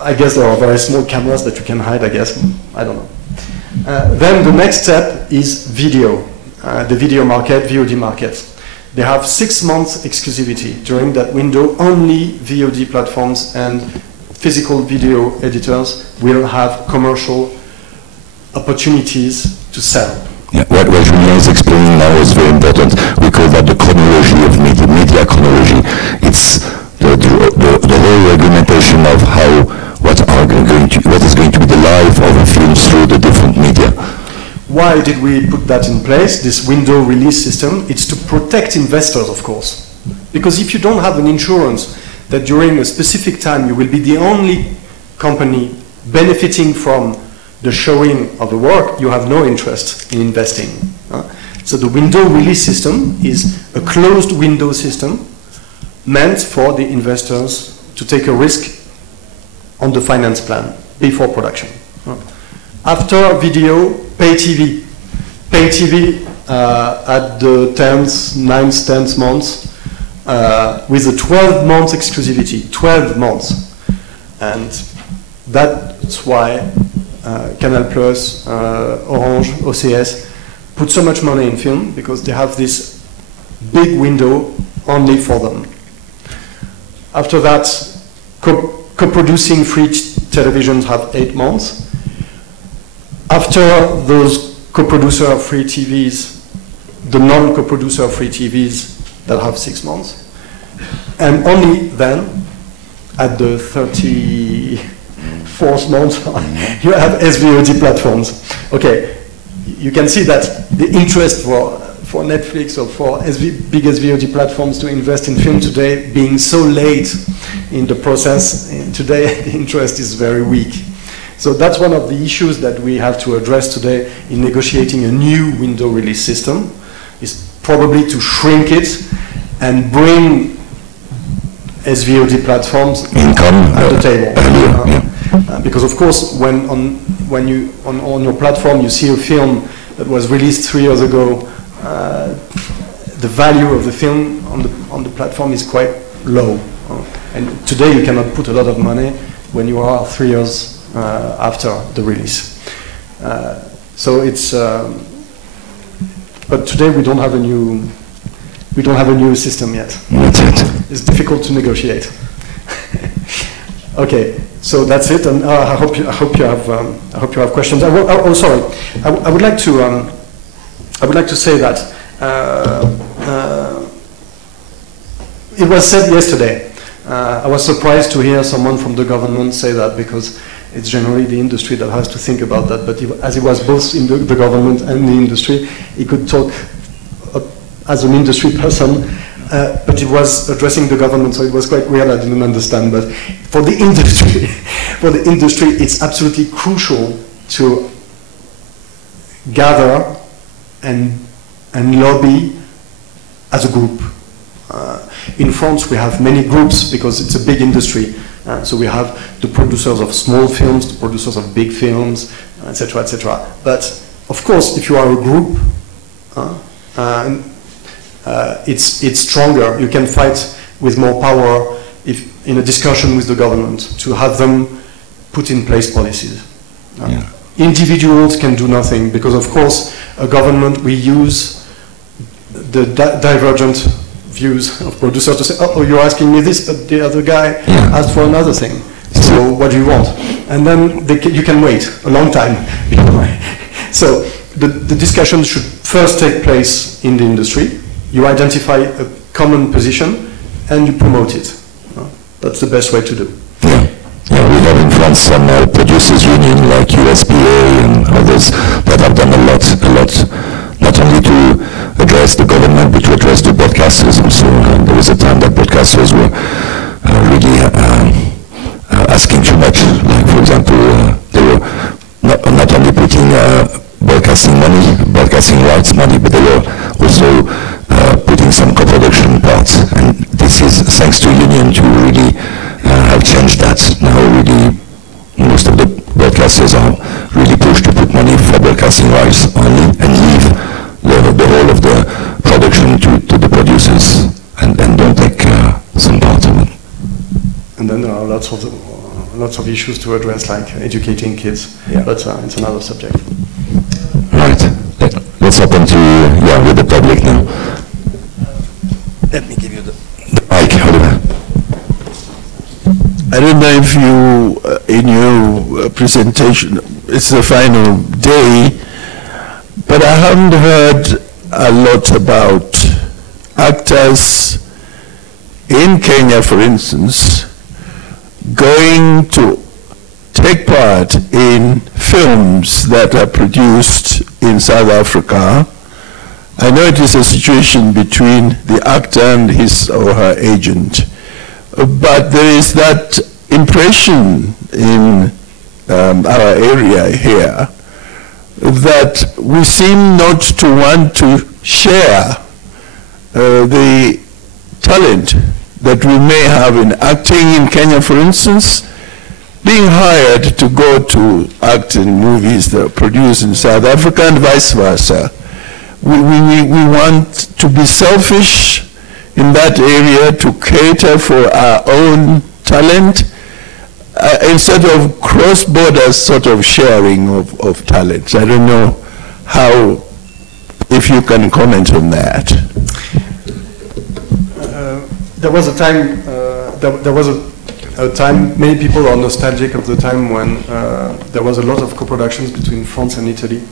I guess there are very small cameras that you can hide, I guess. I don't know. Then the next step is video. The video market, VOD market. They have 6 months exclusivity. During that window, only VOD platforms and physical video editors will have commercial opportunities to sell. Yeah, what Julien is explaining now is very important. We call that the chronology of media chronology. It's the whole argumentation of what is going to be the life of a film through the different media. Why did we put that in place, this window release system? It's to protect investors, of course. Because if you don't have an insurance that during a specific time you will be the only company benefiting from the showing of the work, you have no interest in investing. So the window release system is a closed window system meant for the investors to take a risk on the finance plan before production. After video, pay TV. Pay TV at the 10th, 9th, 10th month with a 12 months exclusivity, 12 months. And that's why Canal+, Orange, OCS put so much money in film, because they have this big window only for them. After that, co-producing free televisions have 8 months. After those co-producer of free TVs, the non-co-producer of free TVs that have 6 months. And only then, at the 34th month, you have SVOD platforms. Okay, you can see that the interest for Netflix or for big SVOD platforms to invest in film today being so late in the process, today the interest is very weak. So that's one of the issues that we have to address today in negotiating a new window release system, is probably to shrink it and bring SVOD platforms at the table. Because of course, when on your platform you see a film that was released 3 years ago, the value of the film on the platform is quite low. And today you cannot put a lot of money when you are 3 years after the release. So it's, but today we don't have a new system yet. It's difficult to negotiate. Okay, so that's it, and I hope you have questions. Sorry, I would like to say that it was said yesterday. I was surprised to hear someone from the government say that, because it's generally the industry that has to think about that. But as he was both in the government and the industry, he could talk as an industry person, but he was addressing the government, so it was quite weird. I didn't understand. But for the industry, it's absolutely crucial to gather and lobby as a group. In France, we have many groups because it's a big industry. So we have the producers of small films, the producers of big films, etc., etc. But of course, if you are a group, it's stronger. You can fight with more power if in a discussion with the government to have them put in place policies. Individuals can do nothing, because of course, a government, we use the divergent views of producers to say, oh, you're asking me this, but the other guy asked for another thing. So what do you want? And then you can wait a long time. So the discussion should first take place in the industry. You identify a common position and you promote it. That's the best way to do. Yeah, we have in France some producers union like USPA and others that have done a lot, not only to address the government, but to address the broadcasters also. There was a time that broadcasters were really asking too much. Like, for example, they were not only putting broadcasting rights money, but they were also putting some co-production parts. And this is thanks to union to really have changed that. Now really most of the broadcasters are really pushed to put money for broadcasting rights only and leave the whole of the production to the producers and don't take some part of it. And then there are lots of issues to address, like educating kids, but it's another subject. Right. Let's open to with the public now. Let me give you the mic, Oliver. I don't know if you, in your presentation, it's the final day today, but I haven't heard a lot about actors in Kenya, for instance, going to take part in films that are produced in South Africa. I know it is a situation between the actor and his or her agent, but there is that impression in our area here that we seem not to want to share the talent that we may have in acting in Kenya, for instance, being hired to go to act in movies that are produced in South Africa and vice versa. We want to be selfish in that area to cater for our own talent instead of cross-border sort of sharing of talents. I don't know how, if you can comment on that. There was a time, there was a time, many people are nostalgic of the time when there was a lot of co-productions between France and Italy.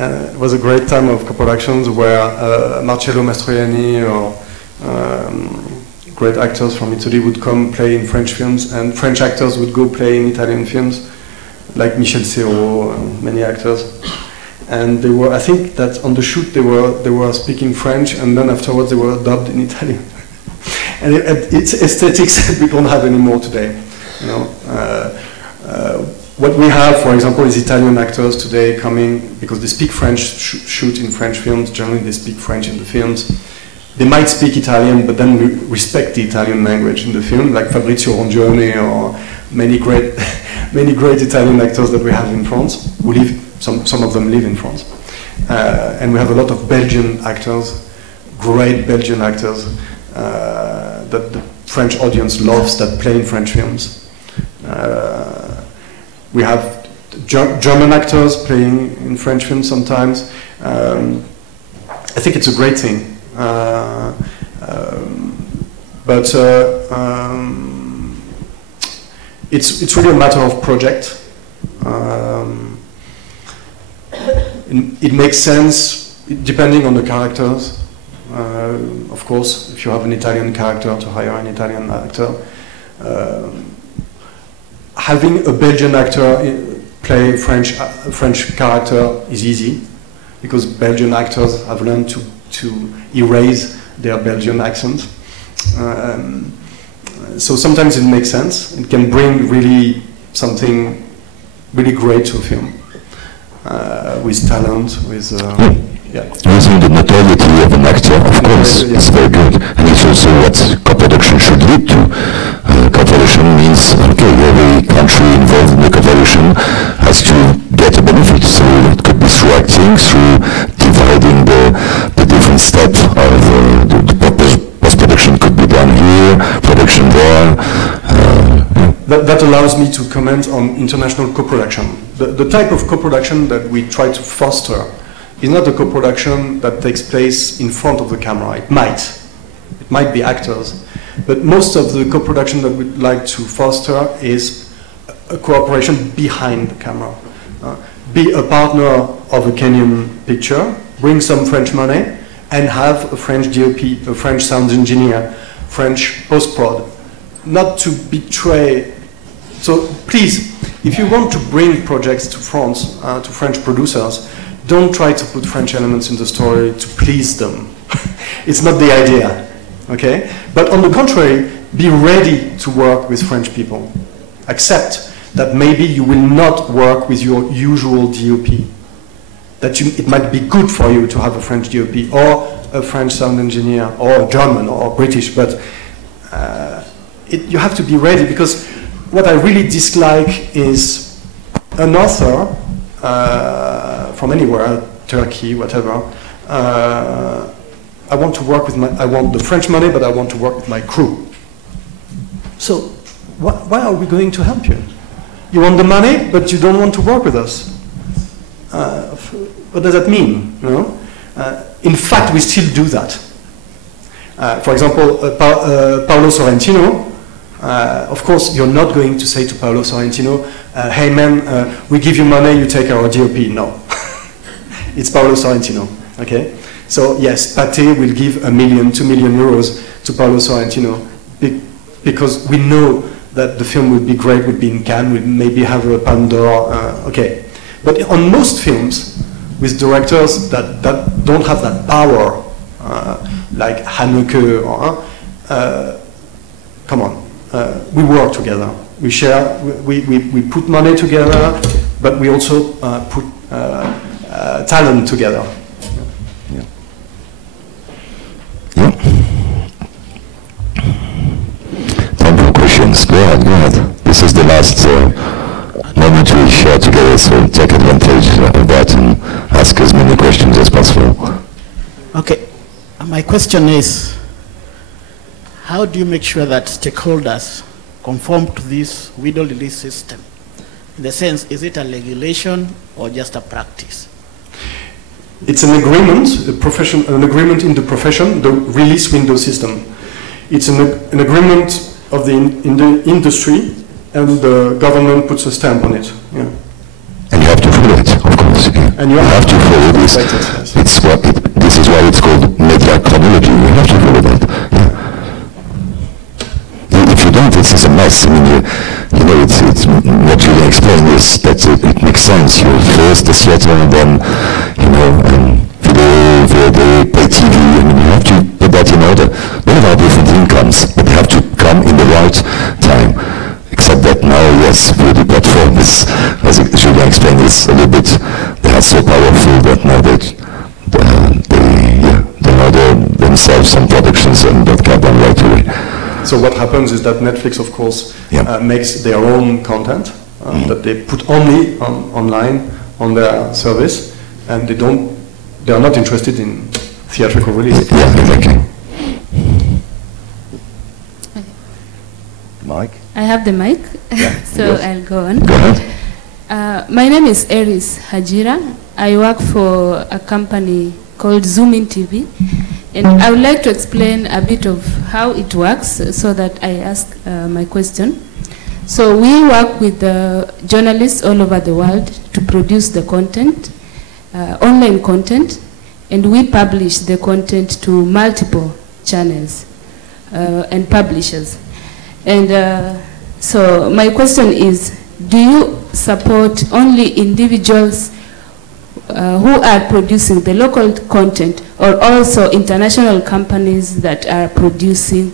It was a great time of co-productions where Marcello Mastroianni or great actors from Italy would come play in French films, and French actors would go play in Italian films, like Michel Serrault and many actors. And they were, I think that on the shoot they were speaking French, and then afterwards they were dubbed in Italian. And it's aesthetics that we don't have anymore today. You know, what we have, for example, is Italian actors today coming because they speak French, shoot in French films. Generally, they speak French in the films. They might speak Italian, but then respect the Italian language in the film, like Fabrizio Rongione or many great Italian actors that we have in France, who live. Some of them live in France. And we have a lot of Belgian actors, great Belgian actors that the French audience loves, that play in French films. We have German actors playing in French films sometimes. I think it's a great thing. But it's really a matter of project. It makes sense depending on the characters. Of course, if you have an Italian character, to hire an Italian actor. Having a Belgian actor play French character is easy, because Belgian actors have learned to erase their Belgian accent. So sometimes it makes sense. It can bring really something really great to a film. With talent, with yeah. Using the notoriety of an actor, of course, is very good, and it's also what co-production should lead to. Co-production means, okay, every country involved in the co-production has to get a benefit, so it could be through acting, through dividing the different steps of the post-production could be done here, production there. That allows me to comment on international co-production. The type of co-production that we try to foster is not a co-production that takes place in front of the camera. It might be actors, but most of the co-production that we'd like to foster is a cooperation behind the camera. Be a partner of a Kenyan picture, bring some French money, and have a French DOP, a French sound engineer, French post-prod, not to betray. So please, if you want to bring projects to France, to French producers, don't try to put French elements in the story to please them. It's not the idea, okay? But on the contrary, be ready to work with French people. Accept that maybe you will not work with your usual DOP. That it might be good for you to have a French DOP or a French sound engineer or a German or British, but you have to be ready, because what I really dislike is an author from anywhere, Turkey, whatever. I want to work with I want the French money, but I want to work with my crew. So why are we going to help you? You want the money, but you don't want to work with us. What does that mean? You know? In fact, we still do that. For example, Paolo Sorrentino, Of course, you're not going to say to Paolo Sorrentino, hey man, we give you money, you take our DOP. No. It's Paolo Sorrentino, okay? So yes, Pathé will give €1 million, €2 million to Paolo Sorrentino because we know that the film would be great, would be in Cannes, would maybe have a Palme d'Or, okay. But on most films, with directors that don't have that power, like Haneke, come on, we work together. We share, we put money together, but we also put talent together. Yeah. Time for questions. Go ahead. This is the last moment we share together, so take advantage of that and ask as many questions as possible. Okay. My question is, how do you make sure that stakeholders conform to this window release system? In the sense, is it a regulation or just a practice? It's an agreement, an agreement in the profession, the release window system. It's an agreement of in the industry, and the government puts a stamp on it. Yeah. And you have to follow it, of course. Yeah. And you have to follow this. Yes. This is why it's called media chronology. You have to follow that. Yeah. If you don't, this is a mess. I mean, you know, it's what Julia explained is that it makes sense. You first the theater, and then, you know, and video, pay TV. I mean, you have to put that in order. We have our different incomes, but they have to come in the right time. Except that now, yes, the platform is, as Julia explained, is a little bit, they are so powerful that now they know themselves some productions and that get them right away. So what happens is that Netflix, of course, makes their own content that they put only online on their service, and they are not interested in theatrical release. Yeah, exactly. Mike? I have the mic, so yes. I'll go on. Go ahead. My name is Eris Hajira. I work for a company called Zoom In TV, and I would like to explain a bit of how it works so that I ask my question. So we work with journalists all over the world to produce the content, online content, and we publish the content to multiple channels and publishers. And so my question is, do you support only individuals who are producing the local content, or also international companies that are producing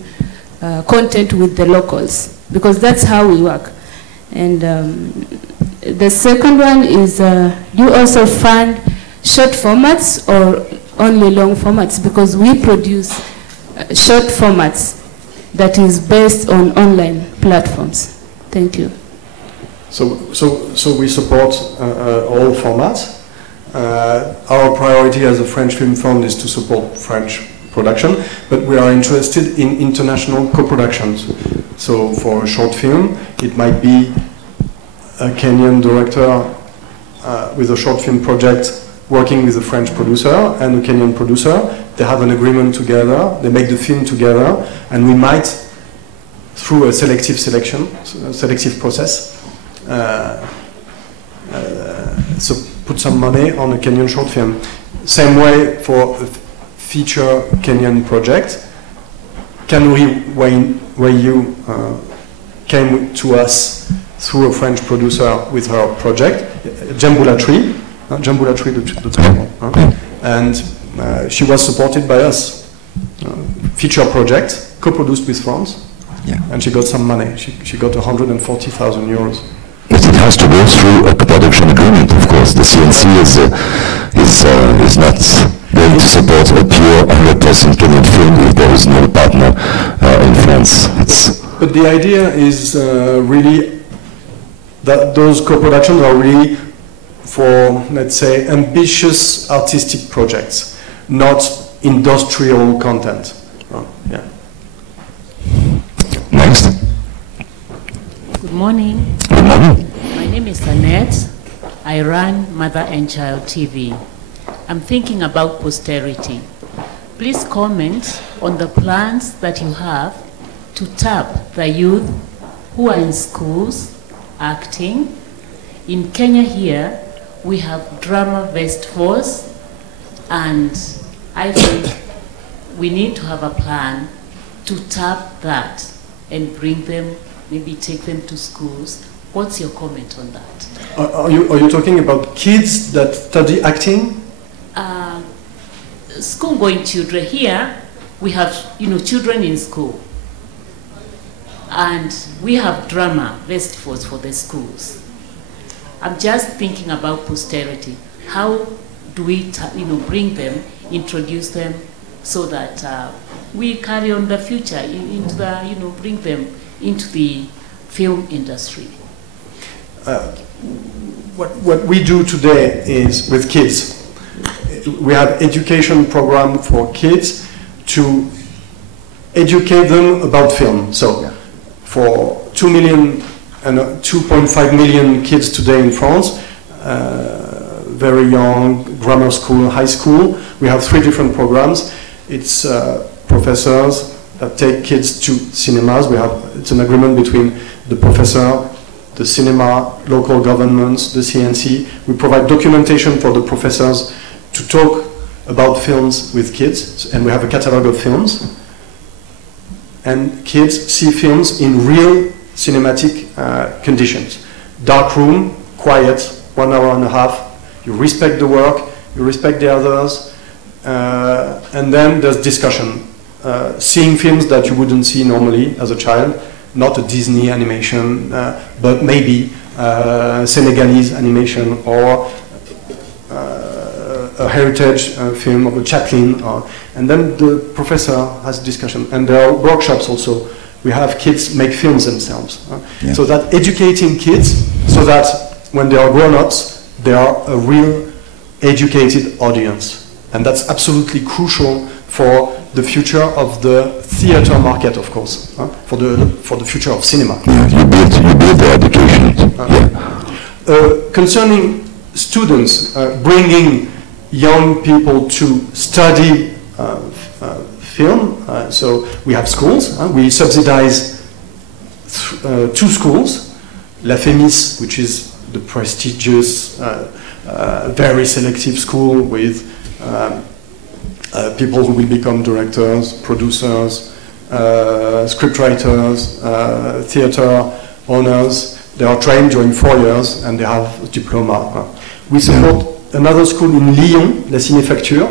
content with the locals? Because that's how we work. And the second one is, do you also fund short formats or only long formats? Because we produce short formats that is based on online platforms. Thank you. So we support all formats. Our priority as a French Film Fund is to support French production, but we are interested in international co-productions. So for a short film, it might be a Kenyan director with a short film project working with a French producer and a Kenyan producer. They have an agreement together, they make the film together, and we might, through a selective process, so put some money on a Kenyan short film. Same way for a feature Kenyan project. Kanuri Wayu came to us through a French producer with her project, Jambula Tree, the title, and she was supported by us. Feature project, co-produced with France, and she got some money. She got €140,000. But it has to go through a production agreement, of course. The CNC is not going to support a pure 100% Kenyan film if there is no partner in France. But the idea is really that those co-productions are really for, let's say, ambitious artistic projects, not industrial content. Yeah. Next. Good morning. Good morning. My name is Annette. I run Mother and Child TV. I'm thinking about posterity. Please comment on the plans that you have to tap the youth who are in schools acting. In Kenya here, we have drama festivals, and I think we need to have a plan to tap that and bring them, maybe take them to schools. What's your comment on that? Are you talking about kids that study acting? School-going children. Here, we have, children in school. And we have drama festivals for the schools. I'm just thinking about posterity. How do we, bring them, introduce them, so that we carry on the future into the, bring them into the film industry? What we do today is with kids. We have education program for kids to educate them about film. So for 2 million and 2.5 million kids today in France, very young, grammar school, high school, we have 3 different programs. It's professors that take kids to cinemas. It's an agreement between the professor, the cinema, local governments, the CNC. We provide documentation for the professors to talk about films with kids, and we have a catalog of films. And kids see films in real cinematic conditions. Dark room, quiet, 1 hour and a half. You respect the work, you respect the others, and then there's discussion. Seeing films that you wouldn't see normally as a child, not a Disney animation, but maybe Senegalese animation or a heritage film of a Chaplin. And then the professor has a discussion. And there are workshops also. We have kids make films themselves. So that educating kids so that when they are grown-ups, they are a real educated audience. And that's absolutely crucial for the future of the theater market, of course, for the future of cinema. Yeah, you build the education. Concerning students, bringing young people to study film, so we have schools. We subsidize 2 schools, La Fémis, which is the prestigious, very selective school with people who will become directors, producers, scriptwriters, theater owners. They are trained during 4 years and they have a diploma. We support another school in Lyon, La Cinéfacture,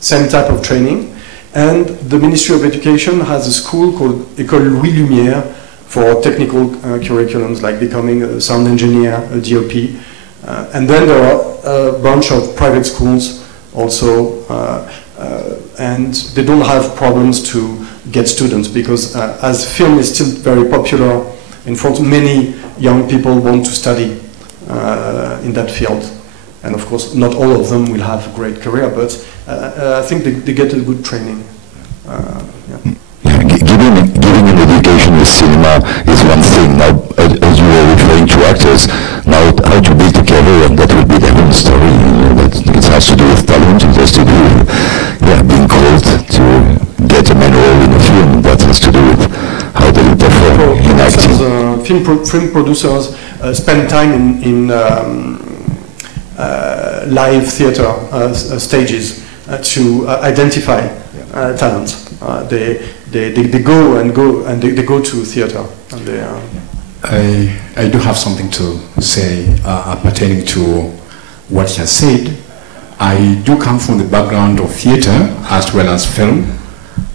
same type of training. And the Ministry of Education has a school called École Louis Lumière for technical curriculums like becoming a sound engineer, a DOP. And then there are a bunch of private schools also, and they don't have problems to get students because as film is still very popular in France, many young people want to study in that field. And of course, not all of them will have a great career, but I think they get a good training. Giving an education with cinema is one thing. Now, as you were referring to actors, now how to build a career, and that will be the whole story. It has to do with talent, it has to do with being called to get a main role in a film. That has to do with how they perform in acting. Film producers spend time in live theater stages to identify talent. They go to theater. And I do have something to say pertaining to what he has said. I do come from the background of theater as well as film.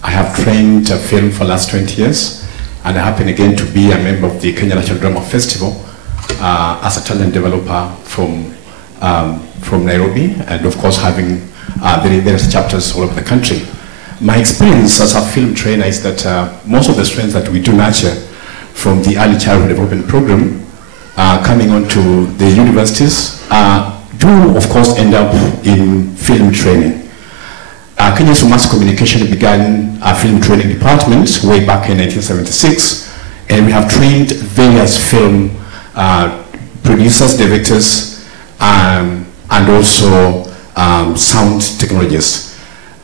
I have trained film for the last 20 years, and I happen again to be a member of the Kenya National Drama Festival as a talent developer from Nairobi, and of course having various chapters all over the country. My experience as a film trainer is that most of the strengths that we do nurture from the early childhood development program coming on to the universities do of course end up in film training. Kenya's Mass Communication began a film training department way back in 1976, and we have trained various film producers, directors, and also sound technologists.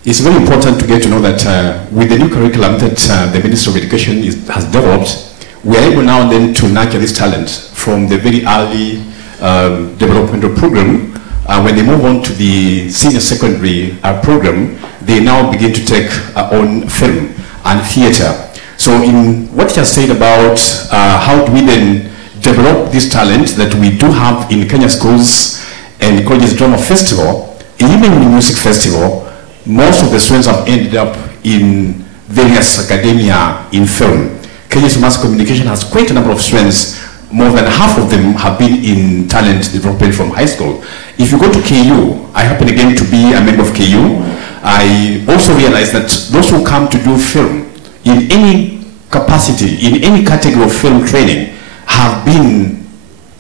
it's very important to get to know that with the new curriculum that the Ministry of Education has developed, we are able now and then to nurture this talent from the very early developmental program. When they move on to the senior secondary program, they now begin to take on film and theatre. So in what you have said about how do we then develop this talent that we do have in Kenya schools and colleges drama festival, even in the music festival, most of the students have ended up in various academia in film. Kenya's mass communication has quite a number of students. More than half of them have been in talent development from high school. If you go to KU, I happen again to be a member of KU, I also realize that those who come to do film in any capacity, in any category of film training, have been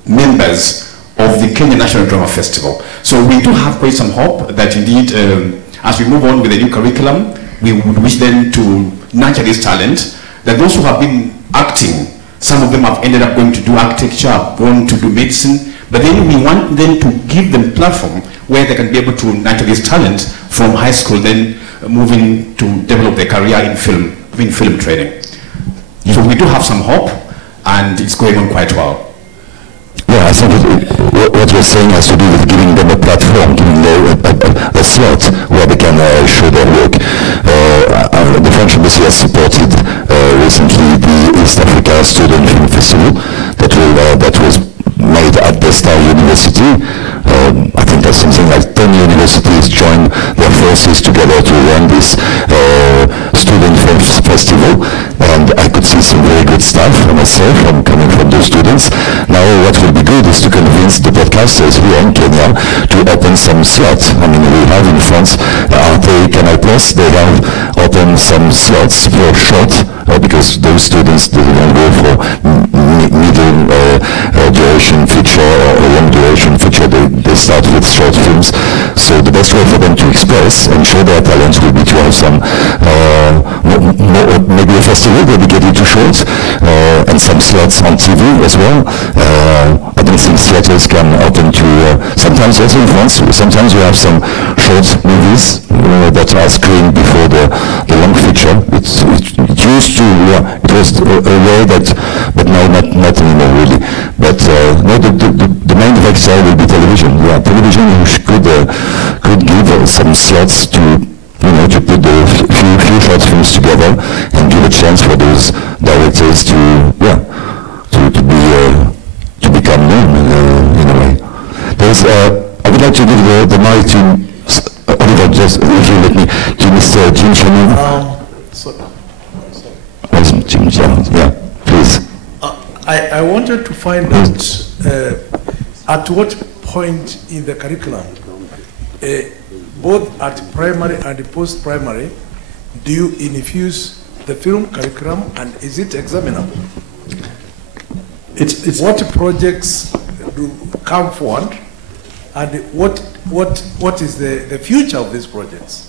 members of the Kenya National Drama Festival. So we do have quite some hope that indeed, as we move on with the new curriculum, we would wish them to nurture this talent, that those who have been acting, some of them have ended up going to do architecture, going to do medicine, but then we want them to give them platform where they can be able to nurture this talent from high school, then moving to develop their career in film training. So we do have some hope, and it's going on quite well. Yeah, I think what you're saying has to do with giving them a platform, giving them a slot where they can show their work. The French Embassy has supported recently the East Africa Student Film Festival that was made at the Star University. I think that's something like 10 universities joined their forces together to run this student film festival, and I could see some very good stuff myself coming from those students. Now what will be good is to convince the broadcasters here in Kenya to open some slots. I mean, we have in France, RT Canal Plus, they have opened some slots for short, because those students, they don't go for middle duration feature or long duration feature. They start with short films. So the best way for them to express and show their talents will be to have some, maybe a festival dedicated to shorts, and some slots on TV as well. I don't think theaters can open to, sometimes also in France, sometimes you have some short movies that are screened before the long feature. It used to, it was a way that, but now not anymore really. But no, the main vector will be television. Yeah, television could give some slots to, to put the few short films together and give a chance for those directors to become known in a way. I would like to give the mic to Oliver, just if you let me, to Mr. Jim Shannon. Jim Jones, yeah, please. I wanted to find out at what point in the curriculum, both at primary and post-primary, do you infuse the film curriculum, and is it examinable? What projects do come forward, and what is the future of these projects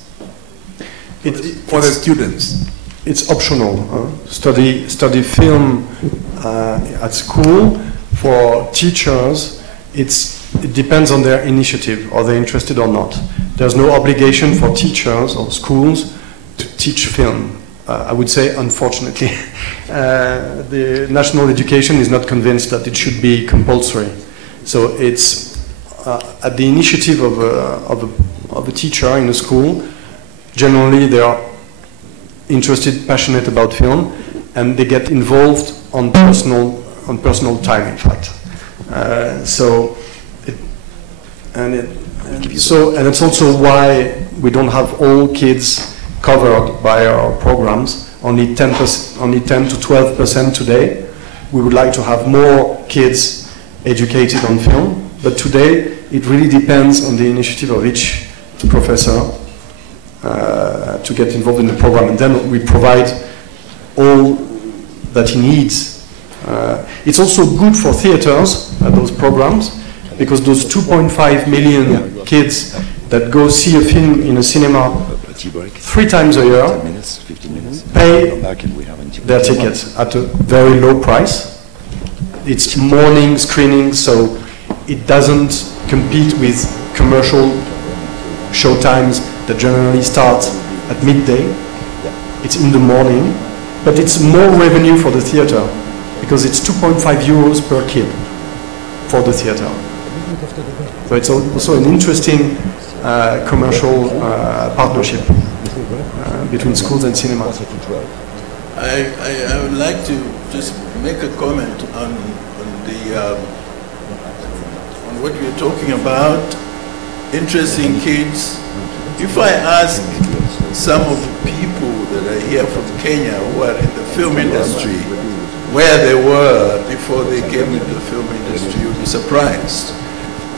for the students? It's optional. Study film at school. For teachers, it depends on their initiative. Are they interested or not? There's no obligation for teachers or schools to teach film. I would say, unfortunately, the national education is not convinced that it should be compulsory. So it's at the initiative of a teacher in a school. Generally, they are interested, passionate about film, and they get involved on personal time, in fact. And it's also why we don't have all kids covered by our programs. Only 10 to 12% today. We would like to have more kids educated on film, but today it really depends on the initiative of each professor to get involved in the program, and then we provide all that he needs. It's also good for theaters, those programs, because those 2.5 million kids that go see a film in a cinema 3 times a year pay their tickets at a very low price. It's morning screening, so it doesn't compete with commercial showtimes that generally start at midday. It's in the morning, but it's more revenue for the theater because it's 2.5 euros per kid for the theater. So it's also an interesting commercial partnership between schools and cinemas. I would like to just make a comment on what we're talking about, interesting kids. If I ask some of the people that are here from Kenya who are in the film industry where they were before they came into the film industry, you'll be surprised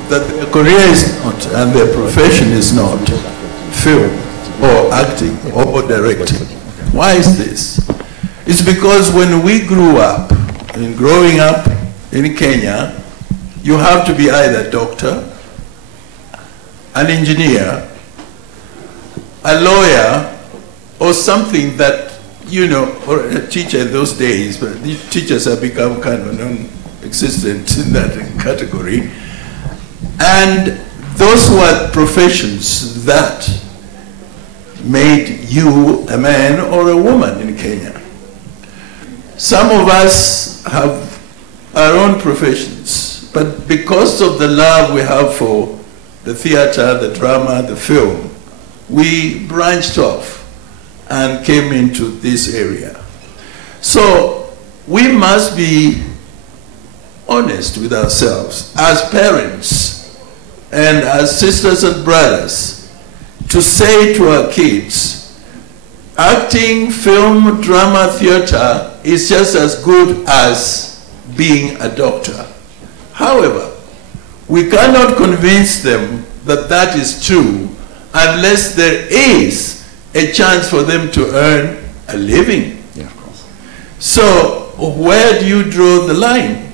that their career is not, and their profession is not, film or acting or directing. Why is this? It's because when we grew up, growing up in Kenya, you have to be either a doctor, an engineer, a lawyer, or something that, you know, or a teacher in those days, but the teachers have become kind of non-existent in that category. And those were professions that made you a man or a woman in Kenya. Some of us have our own professions, but because of the love we have for the theater, the drama, the film, we branched off and came into this area. So we must be honest with ourselves as parents and as sisters and brothers to say to our kids, acting, film, drama, theater is just as good as being a doctor. However, we cannot convince them that that is true unless there is a chance for them to earn a living. Yeah, of course. So where do you draw the line?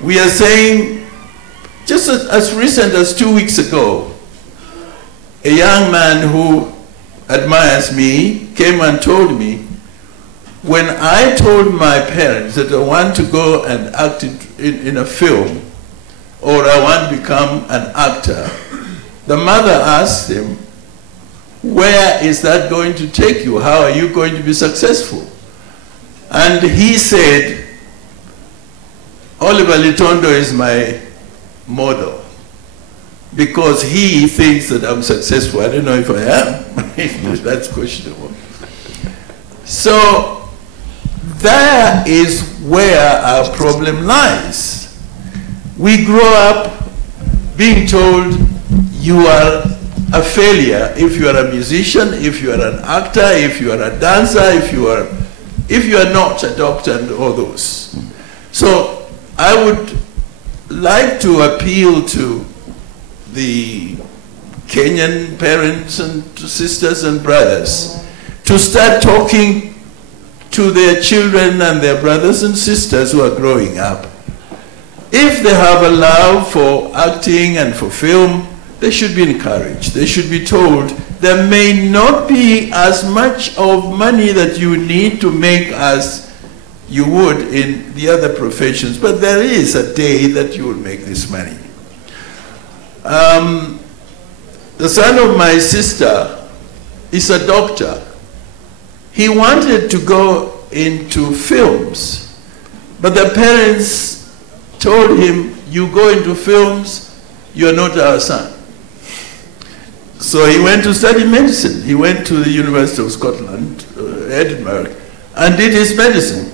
We are saying, just as recent as 2 weeks ago, a young man who admires me came and told me, when I told my parents that I want to go and act in a film, or I want to become an actor, the mother asked him, where is that going to take you? How are you going to be successful? And he said, Oliver Litondo is my model because he thinks that I'm successful. I don't know if I am. That's questionable. So there is where our problem lies. We grow up being told you are a failure if you are a musician, if you are an actor, if you are a dancer, if you are not a doctor and all those. So I would like to appeal to the Kenyan parents and sisters and brothers to start talking to their children and their brothers and sisters who are growing up. If they have a love for acting and for film, they should be encouraged. They should be told there may not be as much of money that you need to make as you would in the other professions, but there is a day that you will make this money. The son of my sister is a doctor. He wanted to go into films, but the parents told him, you go into films, you're not our son. So he went to study medicine. He went to the University of Scotland, Edinburgh, and did his medicine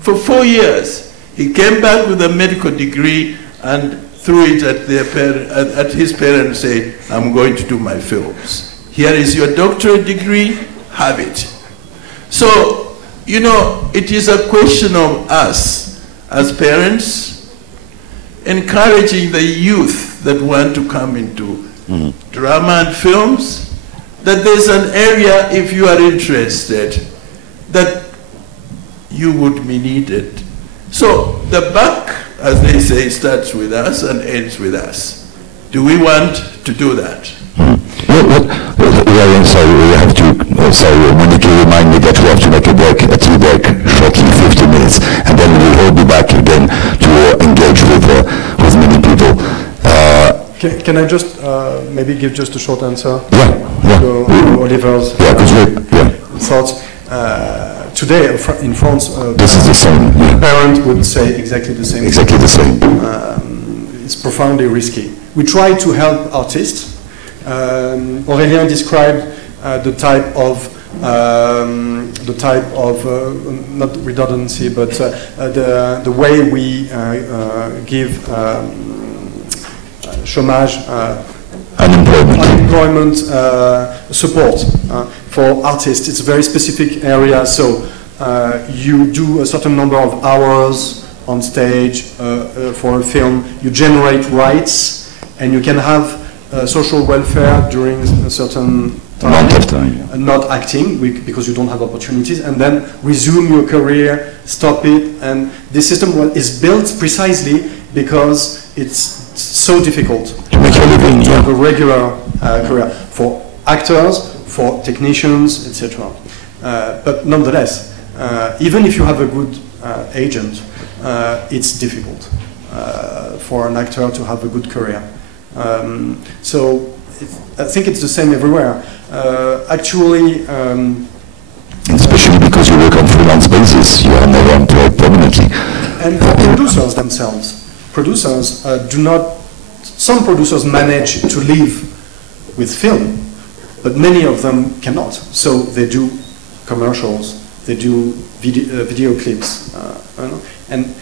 for 4 years. He came back with a medical degree and threw it at his parents and said, I'm going to do my films. Here is your doctorate degree, have it. So, you know, it is a question of us as parents encouraging the youth that want to come into drama and films, that there's an area, if you are interested, that you would be needed. So the buck, as they say, starts with us and ends with us. Do we want to do that? Well, sorry, we have to, sorry, Monique, remind me that we have to make a break, a tea break, shortly, 15 minutes, and then we will be back again to engage with many people. Can I just maybe give just a short answer Yeah. to Oliver's thoughts? Today in France, this is the same. Yeah. Parents would say exactly the same. Exactly the same. It's profoundly risky. We try to help artists. Aurélien described the type of not redundancy, but the way we give chômage, unemployment support for artists. It's a very specific area, so you do a certain number of hours on stage for a film, you generate rights, and you can have social welfare during a certain time, not acting because you don't have opportunities, and then resume your career, stop it, and this system is built precisely because it's so difficult to make a living, to have a regular career for actors, for technicians, etc. But nonetheless, even if you have a good agent, it's difficult for an actor to have a good career. So I think it's the same everywhere. Actually, especially because you work on freelance basis, you are never employed permanently. And for producers themselves, producers do not. Some producers manage to live with film, but many of them cannot. So they do commercials, they do video clips, and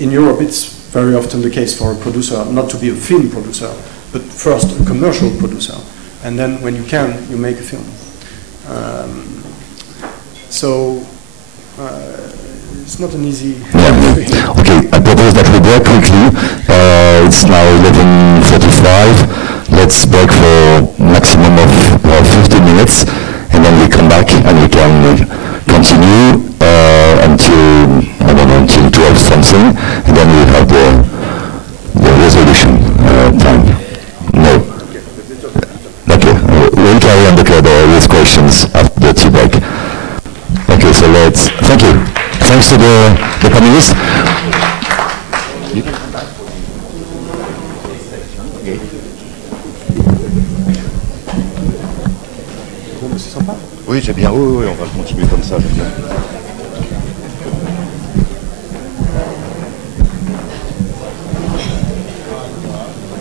in Europe it's very often the case for a producer not to be a film producer, but first a commercial producer, and then when you can, you make a film. It's not an easy... Okay, I propose that we break quickly. It's now 11:45. Let's break for maximum of 15 minutes, and then we come back and we can continue until, I don't know, until 12 something, and then we have the resolution time. No. Okay, we'll carry on with questions after the tea break. Okay, so thank you. Thanks to the panelists. Oui, c'est bien. Oui, on va continuer comme ça.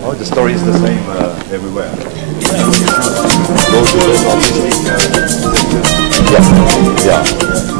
Oh, the story is the same everywhere. Those artistic. Yeah.